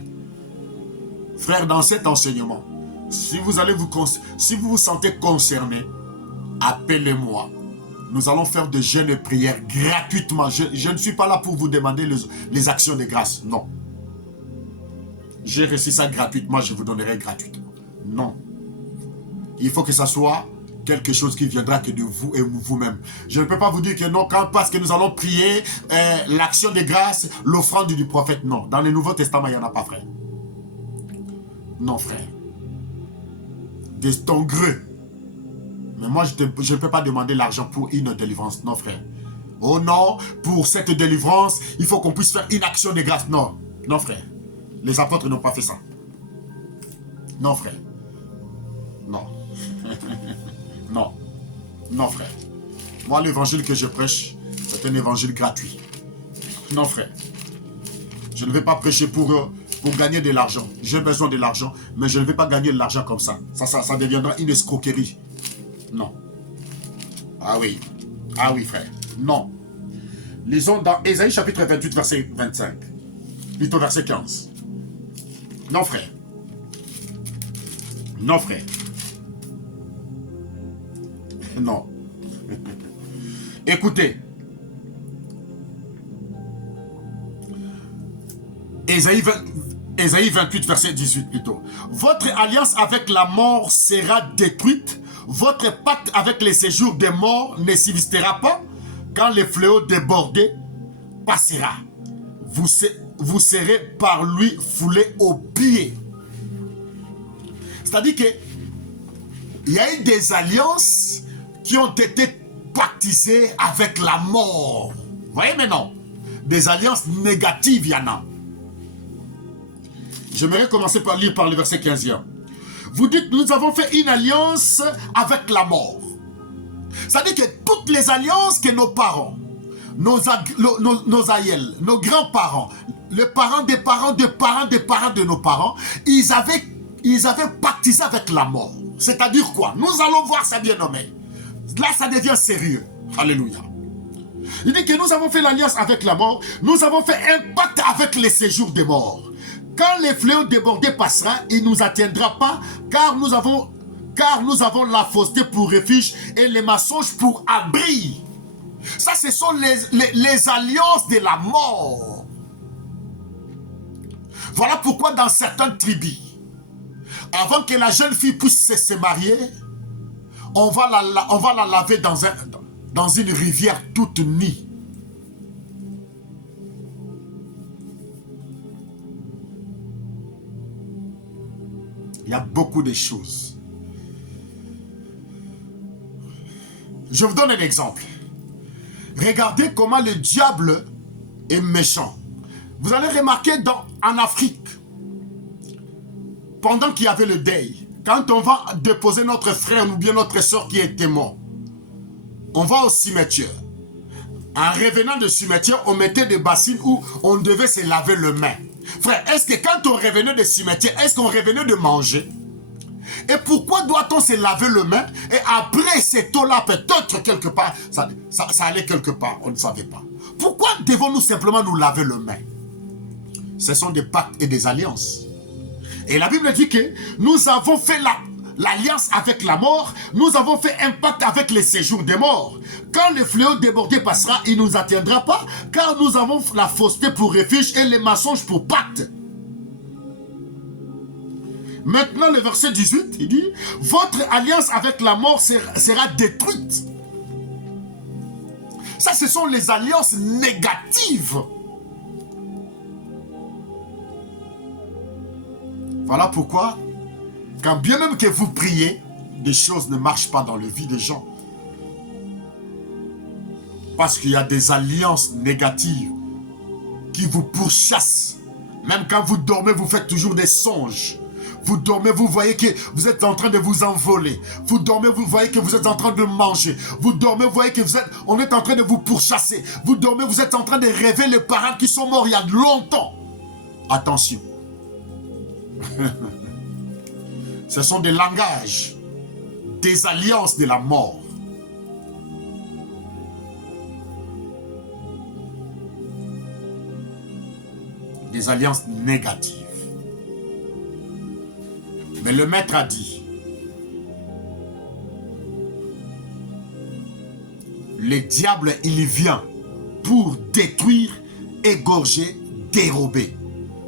Frère, dans cet enseignement, si vous vous sentez concerné, appelez-moi. Nous allons faire de jeûnes et prières gratuitement. Je ne suis pas là pour vous demander les actions de grâce. Non. J'ai reçu ça gratuitement, je vous donnerai gratuitement. Non. Il faut que ça soit quelque chose qui viendra que de vous et vous-même. Je ne peux pas vous dire que non, parce que nous allons prier l'action de grâce, l'offrande du prophète. Non. Dans le Nouveau Testament, il n'y en a pas, frère. Non, frère. De ton gré. Mais moi, je ne peux pas demander l'argent pour une délivrance. Non, frère. Oh non, pour cette délivrance, il faut qu'on puisse faire une action de grâce. Non, non, frère. Les apôtres n'ont pas fait ça. Non, frère. Non. Non. Non, frère. Moi, l'évangile que je prêche, c'est un évangile gratuit. Non, frère. Je ne vais pas prêcher pour gagner de l'argent. J'ai besoin de l'argent, mais je ne vais pas gagner de l'argent comme ça. Ça deviendra une escroquerie. Non. Ah oui. Ah oui, frère. Non. Lisons dans Ésaïe chapitre 28, verset 25. Plutôt verset 15. Non, frère. Non, frère. Non. Écoutez. Ésaïe 28, verset 18 plutôt. Votre alliance avec la mort sera détruite. Votre pacte avec les séjours des morts ne subsistera pas. Quand le fléau débordé passera, vous serez par lui foulé aux pieds. C'est-à-dire que il y a eu des alliances qui ont été pactisées avec la mort. Vous voyez maintenant? Des alliances négatives, il y en a. J'aimerais commencer par lire par le verset 15e. Vous dites, nous avons fait une alliance avec la mort. C'est-à-dire que toutes les alliances que nos parents, nos aïeux, nos grands-parents, les parents des parents des parents des parents de nos parents, ils avaient pactisé avec la mort. C'est-à-dire quoi? Nous allons voir ça, bien nommé. Là, ça devient sérieux. Alléluia. Il dit que nous avons fait l'alliance avec la mort, nous avons fait un pacte avec les séjours des morts. Quand les fléaux débordés passera, il ne nous atteindra pas, car nous avons la fausseté pour refuge et les mensonges pour abri. Ça, ce sont les alliances de la mort. Voilà pourquoi dans certaines tribus, avant que la jeune fille puisse se marier, on va la laver dans une rivière toute nue. Il y a beaucoup de choses. Je vous donne un exemple. Regardez comment le diable est méchant. Vous allez remarquer en Afrique, pendant qu'il y avait le deuil, quand on va déposer notre frère ou bien notre soeur qui était mort, on va au cimetière. En revenant du cimetière, on mettait des bassines où on devait se laver les mains. Frère, est-ce que quand on revenait du cimetière, est-ce qu'on revenait de manger? Et pourquoi doit-on se laver les mains? Et après cette eau-là, peut-être quelque part, ça allait quelque part, on ne savait pas. Pourquoi devons-nous simplement nous laver les mains? Ce sont des pactes et des alliances. Et la Bible dit que nous avons fait l'alliance avec la mort, nous avons fait un pacte avec les séjours des morts. Quand le fléau débordé passera, il ne nous atteindra pas, car nous avons la fausseté pour refuge et les mensonges pour pacte. Maintenant, le verset 18, il dit, votre alliance avec la mort sera détruite. Ça, ce sont les alliances négatives. Voilà pourquoi, quand bien même que vous priez, des choses ne marchent pas dans la vie des gens. Parce qu'il y a des alliances négatives qui vous pourchassent. Même quand vous dormez, vous faites toujours des songes. Vous dormez, vous voyez que vous êtes en train de vous envoler. Vous dormez, vous voyez que vous êtes en train de manger. Vous dormez, vous voyez que on est en train de vous pourchasser. Vous dormez, vous êtes en train de rêver les parents qui sont morts il y a longtemps. Attention. Ce sont des langages, des alliances de la mort. Des alliances négatives. Mais le maître a dit, le diable, il vient pour détruire, égorger, dérober.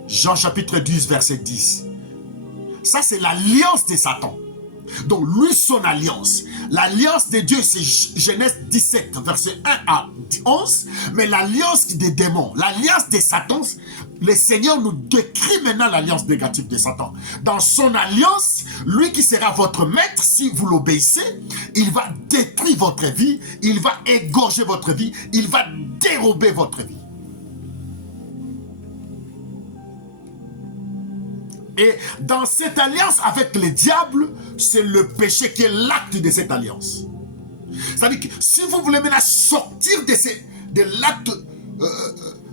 Jean chapitre 10, verset 10. Ça, c'est l'alliance de Satan. Donc, lui, son alliance. L'alliance de Dieu, c'est Genèse 17, verset 1 à 11. Mais l'alliance des démons, l'alliance de Satan, le Seigneur nous décrit maintenant l'alliance négative de Satan. Dans son alliance, lui qui sera votre maître, si vous l'obéissez, il va détruire votre vie, il va égorger votre vie, il va dérober votre vie. Et dans cette alliance avec le diable, c'est le péché qui est l'acte de cette alliance. C'est-à-dire que si vous voulez maintenant sortir de l'acte,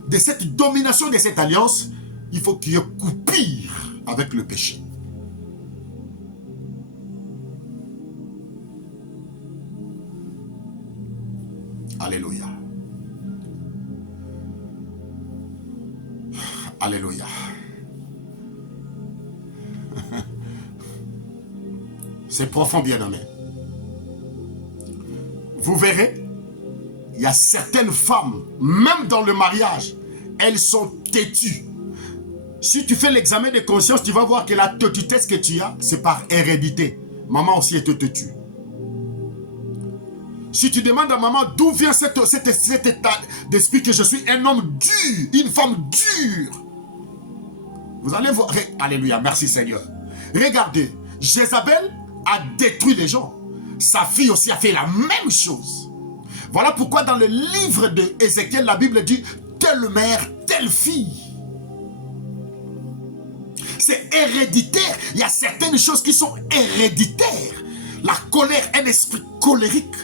de cette domination de cette alliance, il faut qu'il y ait coupure avec le péché. Alléluia. Alléluia. C'est profond, bien-aimé. Vous verrez, il y a certaines femmes, même dans le mariage, elles sont têtues. Si tu fais l'examen de conscience, tu vas voir que la têtutesse que tu as, c'est par hérédité. Maman aussi est têtue. Si tu demandes à maman d'où vient cet état d'esprit que je suis un homme dur, une femme dure, vous allez voir. Alléluia, merci Seigneur. Regardez, Jézabel a détruit les gens. Sa fille aussi a fait la même chose. Voilà pourquoi dans le livre d'Ézéchiel, la Bible dit telle mère, telle fille. C'est héréditaire. Il y a certaines choses qui sont héréditaires. La colère, un esprit colérique.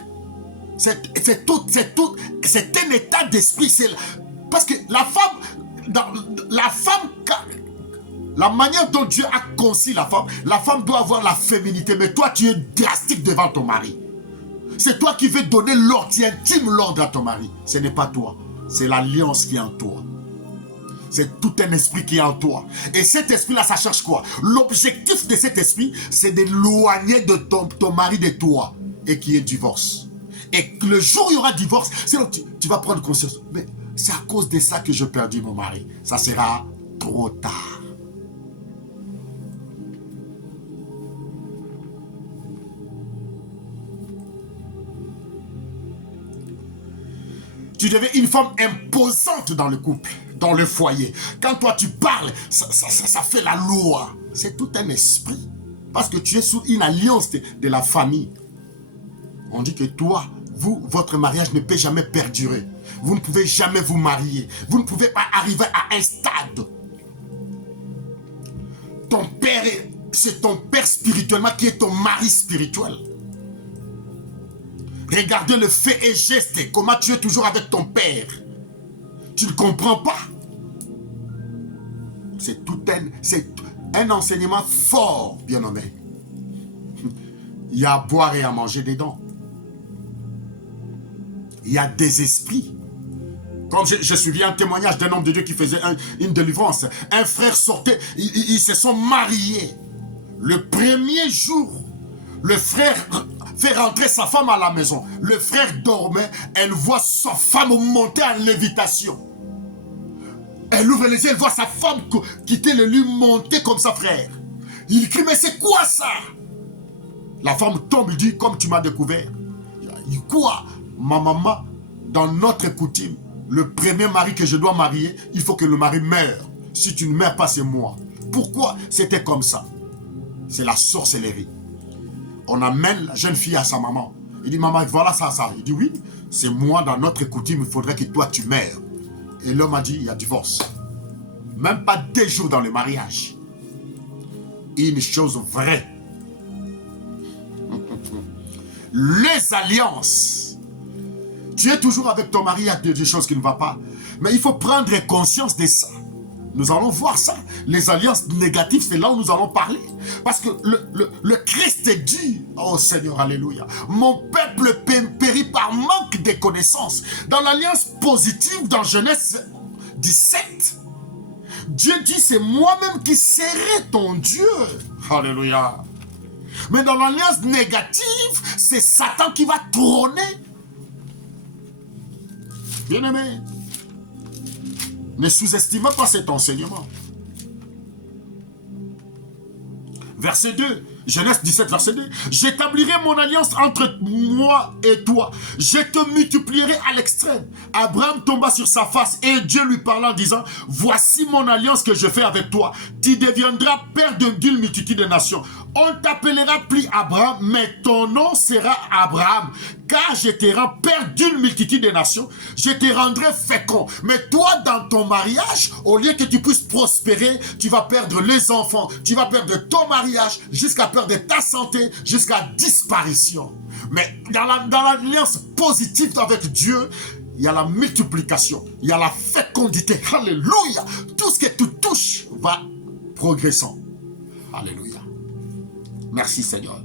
C'est un état d'esprit. Parce que la femme, la manière dont Dieu a conçu la femme doit avoir la féminité. Mais toi, tu es drastique devant ton mari. C'est toi qui veux donner l'ordre, tu intimes l'ordre à ton mari. Ce n'est pas toi, c'est l'alliance qui est en toi. C'est tout un esprit qui est en toi. Et cet esprit-là, ça cherche quoi? L'objectif de cet esprit, c'est d'éloigner de ton mari de toi et qu'il y ait divorce. Et le jour où il y aura divorce, c'est là que tu vas prendre conscience. Mais c'est à cause de ça que je perdis mon mari. Ça sera trop tard. Tu deviens une femme imposante dans le couple, dans le foyer. Quand toi tu parles, ça fait la loi. C'est tout un esprit. Parce que tu es sous une alliance de la famille. On dit que toi, votre mariage ne peut jamais perdurer. Vous ne pouvez jamais vous marier. Vous ne pouvez pas arriver à un stade. Ton père, c'est ton père spirituellement qui est ton mari spirituel. Regardez le fait et geste, comment tu es toujours avec ton père. Tu ne comprends pas. C'est un enseignement fort, bien-aimé. Il y a à boire et à manger dedans. Il y a des esprits. Comme je suivis un témoignage d'un homme de Dieu qui faisait une délivrance. Un frère sortait, ils se sont mariés. Le premier jour, le frère fait rentrer sa femme à la maison. Le frère dormait, elle voit sa femme monter en lévitation. Elle ouvre les yeux, elle voit sa femme quitter le lit, monter comme ça, frère. Il crie, mais c'est quoi ça? La femme tombe, il dit, comme tu m'as découvert. Il dit, quoi? Ma maman, dans notre coutume, le premier mari que je dois marier, il faut que le mari meure. Si tu ne meurs pas, c'est moi. Pourquoi? C'était comme ça. C'est la sorcellerie. On amène la jeune fille à sa maman. Il dit, maman, voilà ça. Il dit, oui, c'est moi, dans notre coutume, il faudrait que toi, tu meurs. Et l'homme a dit, il y a divorce. Même pas 2 jours dans le mariage. Une chose vraie. Les alliances. Tu es toujours avec ton mari, il y a des choses qui ne vont pas. Mais il faut prendre conscience de ça. Nous allons voir ça. Les alliances négatives, c'est là où nous allons parler. Parce que le Christ dit, oh Seigneur, alléluia, mon peuple périt par manque de connaissances. Dans l'alliance positive, dans Genèse 17, Dieu dit, c'est moi-même qui serai ton Dieu. Alléluia. Mais dans l'alliance négative, c'est Satan qui va trôner. Bien-aimé, ne sous-estimez pas cet enseignement. Verset 2, Genèse 17, verset 2. J'établirai mon alliance entre moi et toi. Je te multiplierai à l'extrême. Abraham tomba sur sa face et Dieu lui parla en disant, voici mon alliance que je fais avec toi. Tu deviendras père d'une multitude de nations. On t'appellera plus Abraham, mais ton nom sera Abraham. Car je te rends père d'une multitude de nations. Je te rendrai fécond. Mais toi, dans ton mariage, au lieu que tu puisses prospérer, tu vas perdre les enfants. Tu vas perdre ton mariage jusqu'à perdre ta santé, jusqu'à disparition. Mais dans l'alliance positive avec Dieu, il y a la multiplication. Il y a la fécondité. Alléluia. Tout ce que tu touches va progressant. Alléluia. Merci Seigneur.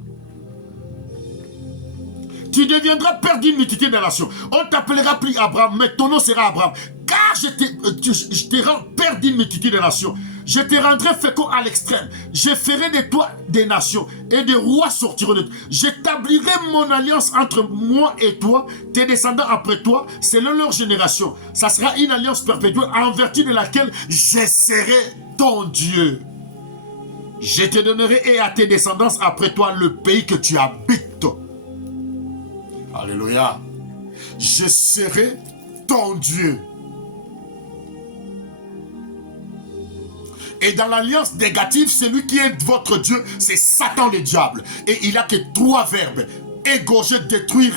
Tu deviendras père d'une multitude de nations. On t'appellera plus Abraham, mais ton nom sera Abraham. car je te rends père d'une multitude de nations. Je te rendrai fécond à l'extrême. Je ferai de toi des nations et des rois sortiront de toi. J'établirai mon alliance entre moi et toi, tes descendants après toi, selon leur génération. Ça sera une alliance perpétuelle en vertu de laquelle je serai ton Dieu. Je te donnerai et à tes descendants après toi le pays que tu habites. Alléluia. Je serai ton Dieu. Et dans l'alliance négative, celui qui est votre Dieu, c'est Satan le diable. Et il n'a que 3 verbes. Égorger, détruire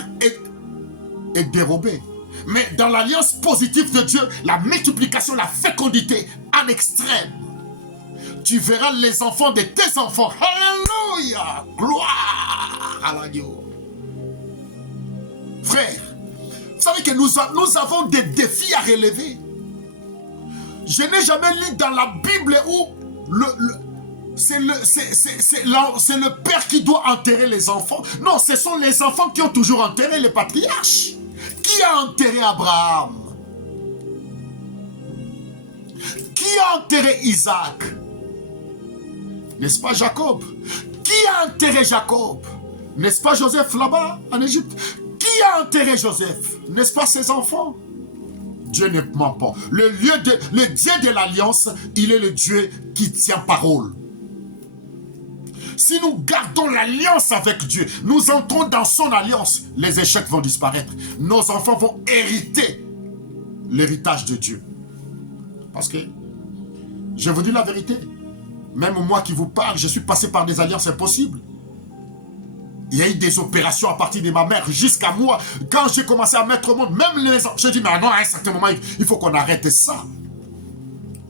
et dérober. Mais dans l'alliance positive de Dieu, la multiplication, la fécondité en extrême. Tu verras les enfants de tes enfants. Alléluia. Gloire à l'agneau. Frère, vous savez que nous avons des défis à relever. Je n'ai jamais lu dans la Bible où c'est le père qui doit enterrer les enfants. Non, ce sont les enfants qui ont toujours enterré les patriarches. Qui a enterré Abraham? Qui a enterré Isaac? N'est-ce pas Jacob? Qui a enterré Jacob? N'est-ce pas Joseph là-bas en Égypte? Qui a enterré Joseph? N'est-ce pas ses enfants? Dieu ne ment pas. Le Dieu de l'alliance, il est le Dieu qui tient parole. Si nous gardons l'alliance avec Dieu, nous entrons dans son alliance, les échecs vont disparaître. Nos enfants vont hériter l'héritage de Dieu. Parce que, je vous dis la vérité, même moi qui vous parle, je suis passé par des alliances impossibles. Il y a eu des opérations à partir de ma mère jusqu'à moi. Quand j'ai commencé à mettre au monde, même les enfants, j'ai dit, mais non, à un certain moment, il faut qu'on arrête ça.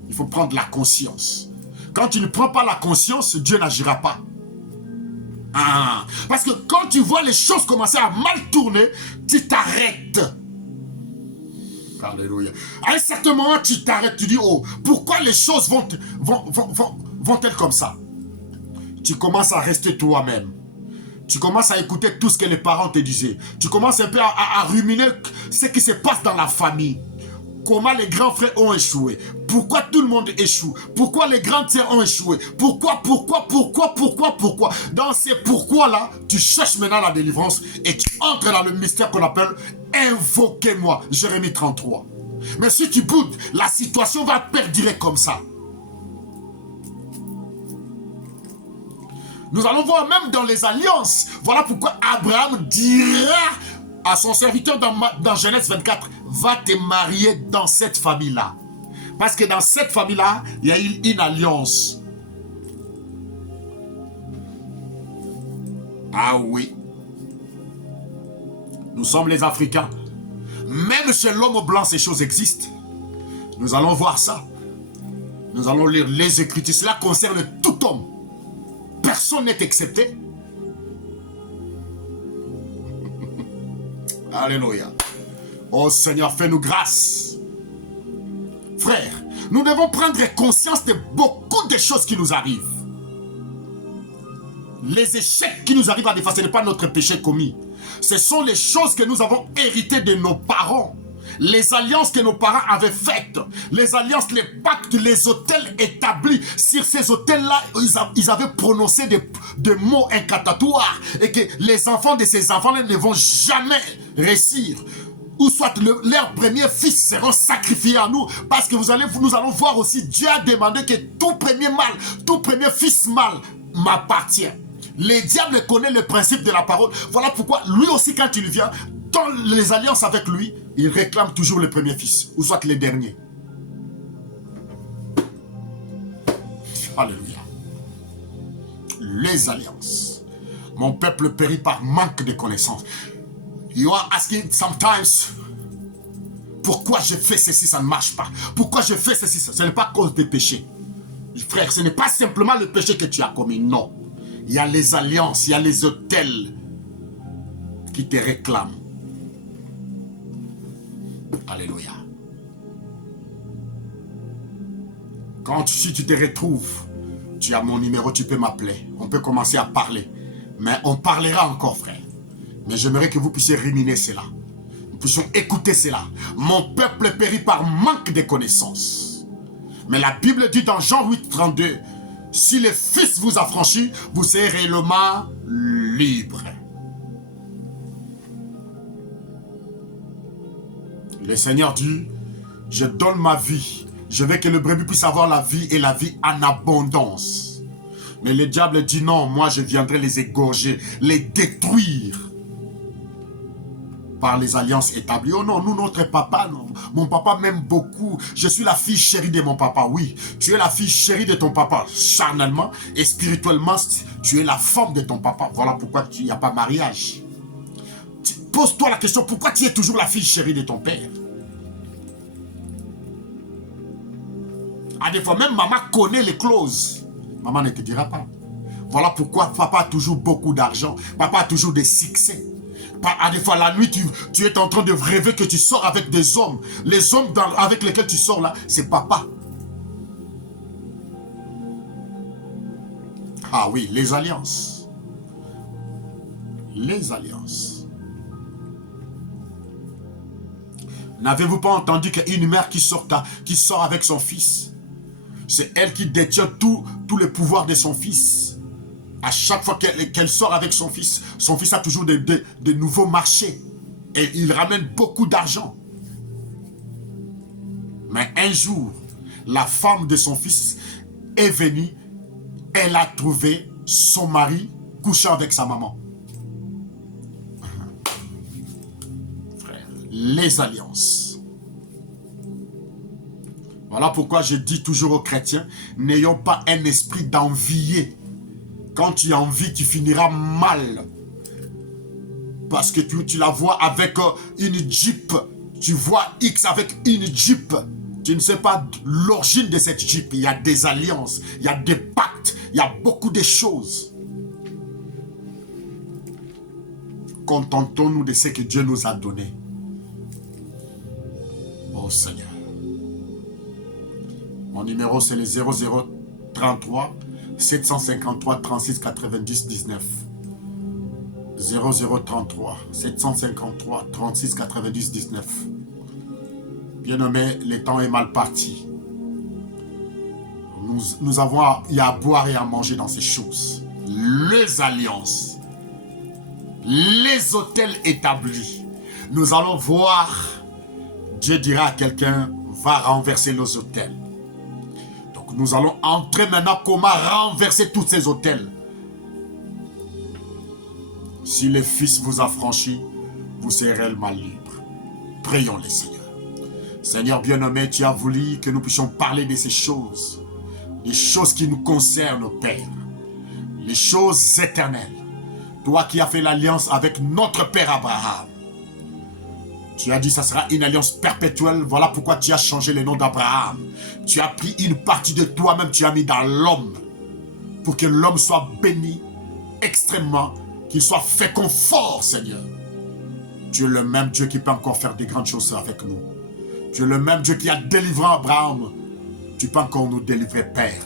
Il faut prendre la conscience. Quand tu ne prends pas la conscience, Dieu n'agira pas. Ah, parce que quand tu vois les choses commencer à mal tourner, tu t'arrêtes. Alléluia. À un certain moment, tu t'arrêtes, tu dis, oh, pourquoi les choses vont-elles comme ça? Tu commences à rester toi-même. Tu commences à écouter tout ce que les parents te disaient. Tu commences un peu à ruminer ce qui se passe dans la famille. Comment les grands frères ont échoué. Pourquoi tout le monde échoue. Pourquoi les grandes sœurs ont échoué. Pourquoi. Dans ces pourquoi-là, tu cherches maintenant la délivrance et tu entres dans le mystère qu'on appelle « Invoquez-moi ». Jérémie 33. Mais si tu boudes, la situation va perdurer comme ça. Nous allons voir même dans les alliances. Voilà pourquoi Abraham dira à son serviteur dans Genèse 24, va te marier dans cette famille-là. Parce que dans cette famille-là, il y a eu une alliance. Ah oui. Nous sommes les Africains. Même chez l'homme blanc, ces choses existent. Nous allons voir ça. Nous allons lire les Écritures. Cela concerne tout homme. Personne n'est excepté. Alléluia. Oh Seigneur, fais-nous grâce. Frères, nous devons prendre conscience de beaucoup de choses qui nous arrivent. Les échecs qui nous arrivent à des fois, ce n'est pas notre péché commis. Ce sont les choses que nous avons héritées de nos parents. Les alliances que nos parents avaient faites, les alliances, les pactes, les autels établis. Sur ces autels-là, ils avaient prononcé des mots incantatoires et que les enfants de ces enfants-là ne vont jamais réussir. Ou soit leurs premiers fils seront sacrifiés à nous. Parce que nous allons voir aussi, Dieu a demandé que tout premier mâle, tout premier fils mâle m'appartient. Le diable connaît le principe de la parole. Voilà pourquoi lui aussi, quand il vient, dans les alliances avec lui, il réclame toujours le premier fils, ou soit les derniers. Alléluia. Les alliances. Mon peuple périt par manque de connaissances. You are asking sometimes, pourquoi je fais ceci, ça ne marche pas. Pourquoi je fais ceci, ce n'est pas à cause des péchés. Frère, ce n'est pas simplement le péché que tu as commis, non. Il y a les alliances, il y a les autels qui te réclament. Alléluia. Si tu te retrouves, tu as mon numéro, tu peux m'appeler. On peut commencer à parler. Mais on parlera encore, frère. Mais j'aimerais que vous puissiez ruminer cela. nous puissions écouter cela. Mon peuple périt par manque de connaissances. Mais la Bible dit dans Jean 8, 32, si le Fils vous affranchit, vous serez réellement libre. Le Seigneur dit, je donne ma vie. Je veux que le brebis puisse avoir la vie et la vie en abondance. Mais le diable dit non, moi je viendrai les égorger, les détruire par les alliances établies. Oh non, nous, notre papa, non. Mon papa m'aime beaucoup. Je suis la fille chérie de mon papa. Oui, tu es la fille chérie de ton papa. Charnellement et spirituellement, tu es la femme de ton papa. Voilà pourquoi il n'y a pas mariage. Pose-toi la question, pourquoi tu es toujours la fille chérie de ton père? À des fois, même maman connaît les clauses. Maman ne te dira pas. Voilà pourquoi papa a toujours beaucoup d'argent. Papa a toujours des succès. À des fois, la nuit, tu es en train de rêver que tu sors avec des hommes. Les hommes avec lesquels tu sors là, c'est papa. Ah oui, les alliances. Les alliances. N'avez-vous pas entendu qu'une mère qui sort avec son fils, c'est elle qui détient tout le pouvoir de son fils. À chaque fois qu'elle sort avec son fils a toujours de nouveaux marchés. Et il ramène beaucoup d'argent. Mais un jour, la femme de son fils est venue. Elle a trouvé son mari couchant avec sa maman. Frère, les alliances. Voilà pourquoi je dis toujours aux chrétiens, n'ayons pas un esprit d'envier. Quand tu envies, tu finiras mal. Parce que tu la vois avec une Jeep. Tu vois X avec une Jeep. Tu ne sais pas l'origine de cette Jeep. Il y a des alliances, il y a des pactes, il y a beaucoup de choses. Contentons-nous de ce que Dieu nous a donné. Oh Seigneur. Mon numéro c'est le 0033 753 36 90 19. 0033 753 36 90 19. Bien-aimé, le temps est mal parti. Nous avons à boire et à manger dans ces choses. Les alliances, les autels établis. Nous allons voir, Dieu dira à quelqu'un, va renverser nos autels. Nous allons entrer maintenant comment renverser tous ces autels. Si le Fils vous a franchi, vous serez réellement libre. Prions le Seigneur. Seigneur bien-aimé, tu as voulu que nous puissions parler de ces choses. Les choses qui nous concernent, Père. Les choses éternelles. Toi qui as fait l'alliance avec notre Père Abraham. Tu as dit que ça sera une alliance perpétuelle. Voilà pourquoi tu as changé le nom d'Abraham. Tu as pris une partie de toi-même, tu as mis dans l'homme. Pour que l'homme soit béni extrêmement. Qu'il soit fécond fort, Seigneur. Tu es le même Dieu qui peut encore faire des grandes choses avec nous. Tu es le même Dieu qui a délivré Abraham. Tu peux encore nous délivrer, Père.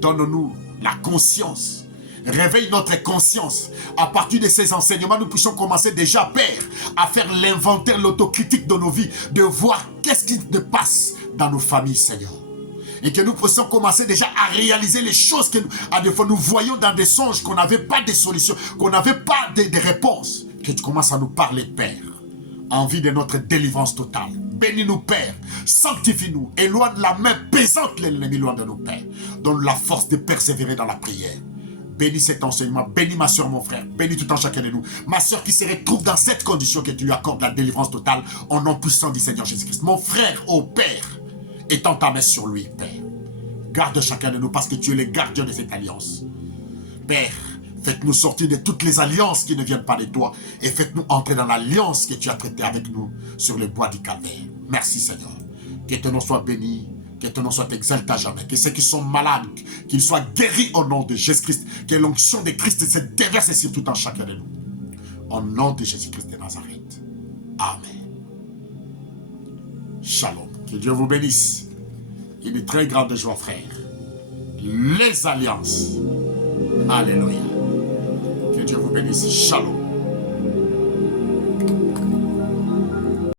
Donne-nous la conscience. Réveille notre conscience. À partir de ces enseignements, nous puissions commencer déjà, Père, à faire l'inventaire, l'autocritique de nos vies, de voir qu'est-ce qui se passe dans nos familles, Seigneur. Et que nous puissions commencer déjà à réaliser les choses que, à des fois, nous voyons dans des songes, qu'on n'avait pas de solutions, qu'on n'avait pas de réponses. Que tu commences à nous parler, Père, en vue de notre délivrance totale. Bénis-nous, Père. Sanctifie-nous. Éloigne la main pesante de l'ennemi loin de nos pères. Donne la force de persévérer dans la prière. Bénis cet enseignement, bénis ma soeur, mon frère, bénis tout en chacun de nous. Ma soeur qui se retrouve dans cette condition que tu lui accordes la délivrance totale, au nom puissant du Seigneur Jésus-Christ. Mon frère, ô Père, étends ta main sur lui, Père. Garde chacun de nous parce que tu es le gardien de cette alliance. Père, faites-nous sortir de toutes les alliances qui ne viennent pas de toi et faites-nous entrer dans l'alliance que tu as traitée avec nous sur le bois du calvaire. Merci Seigneur. Que ton nom soit béni. Que ton nom soit exalté à jamais. Que ceux qui sont malades, qu'ils soient guéris au nom de Jésus-Christ. Que l'onction de Christ se déverse sur tout un chacun de nous. Au nom de Jésus-Christ de Nazareth. Amen. Shalom. Que Dieu vous bénisse. Une très grande joie, frère. Les alliances. Alléluia. Que Dieu vous bénisse. Shalom.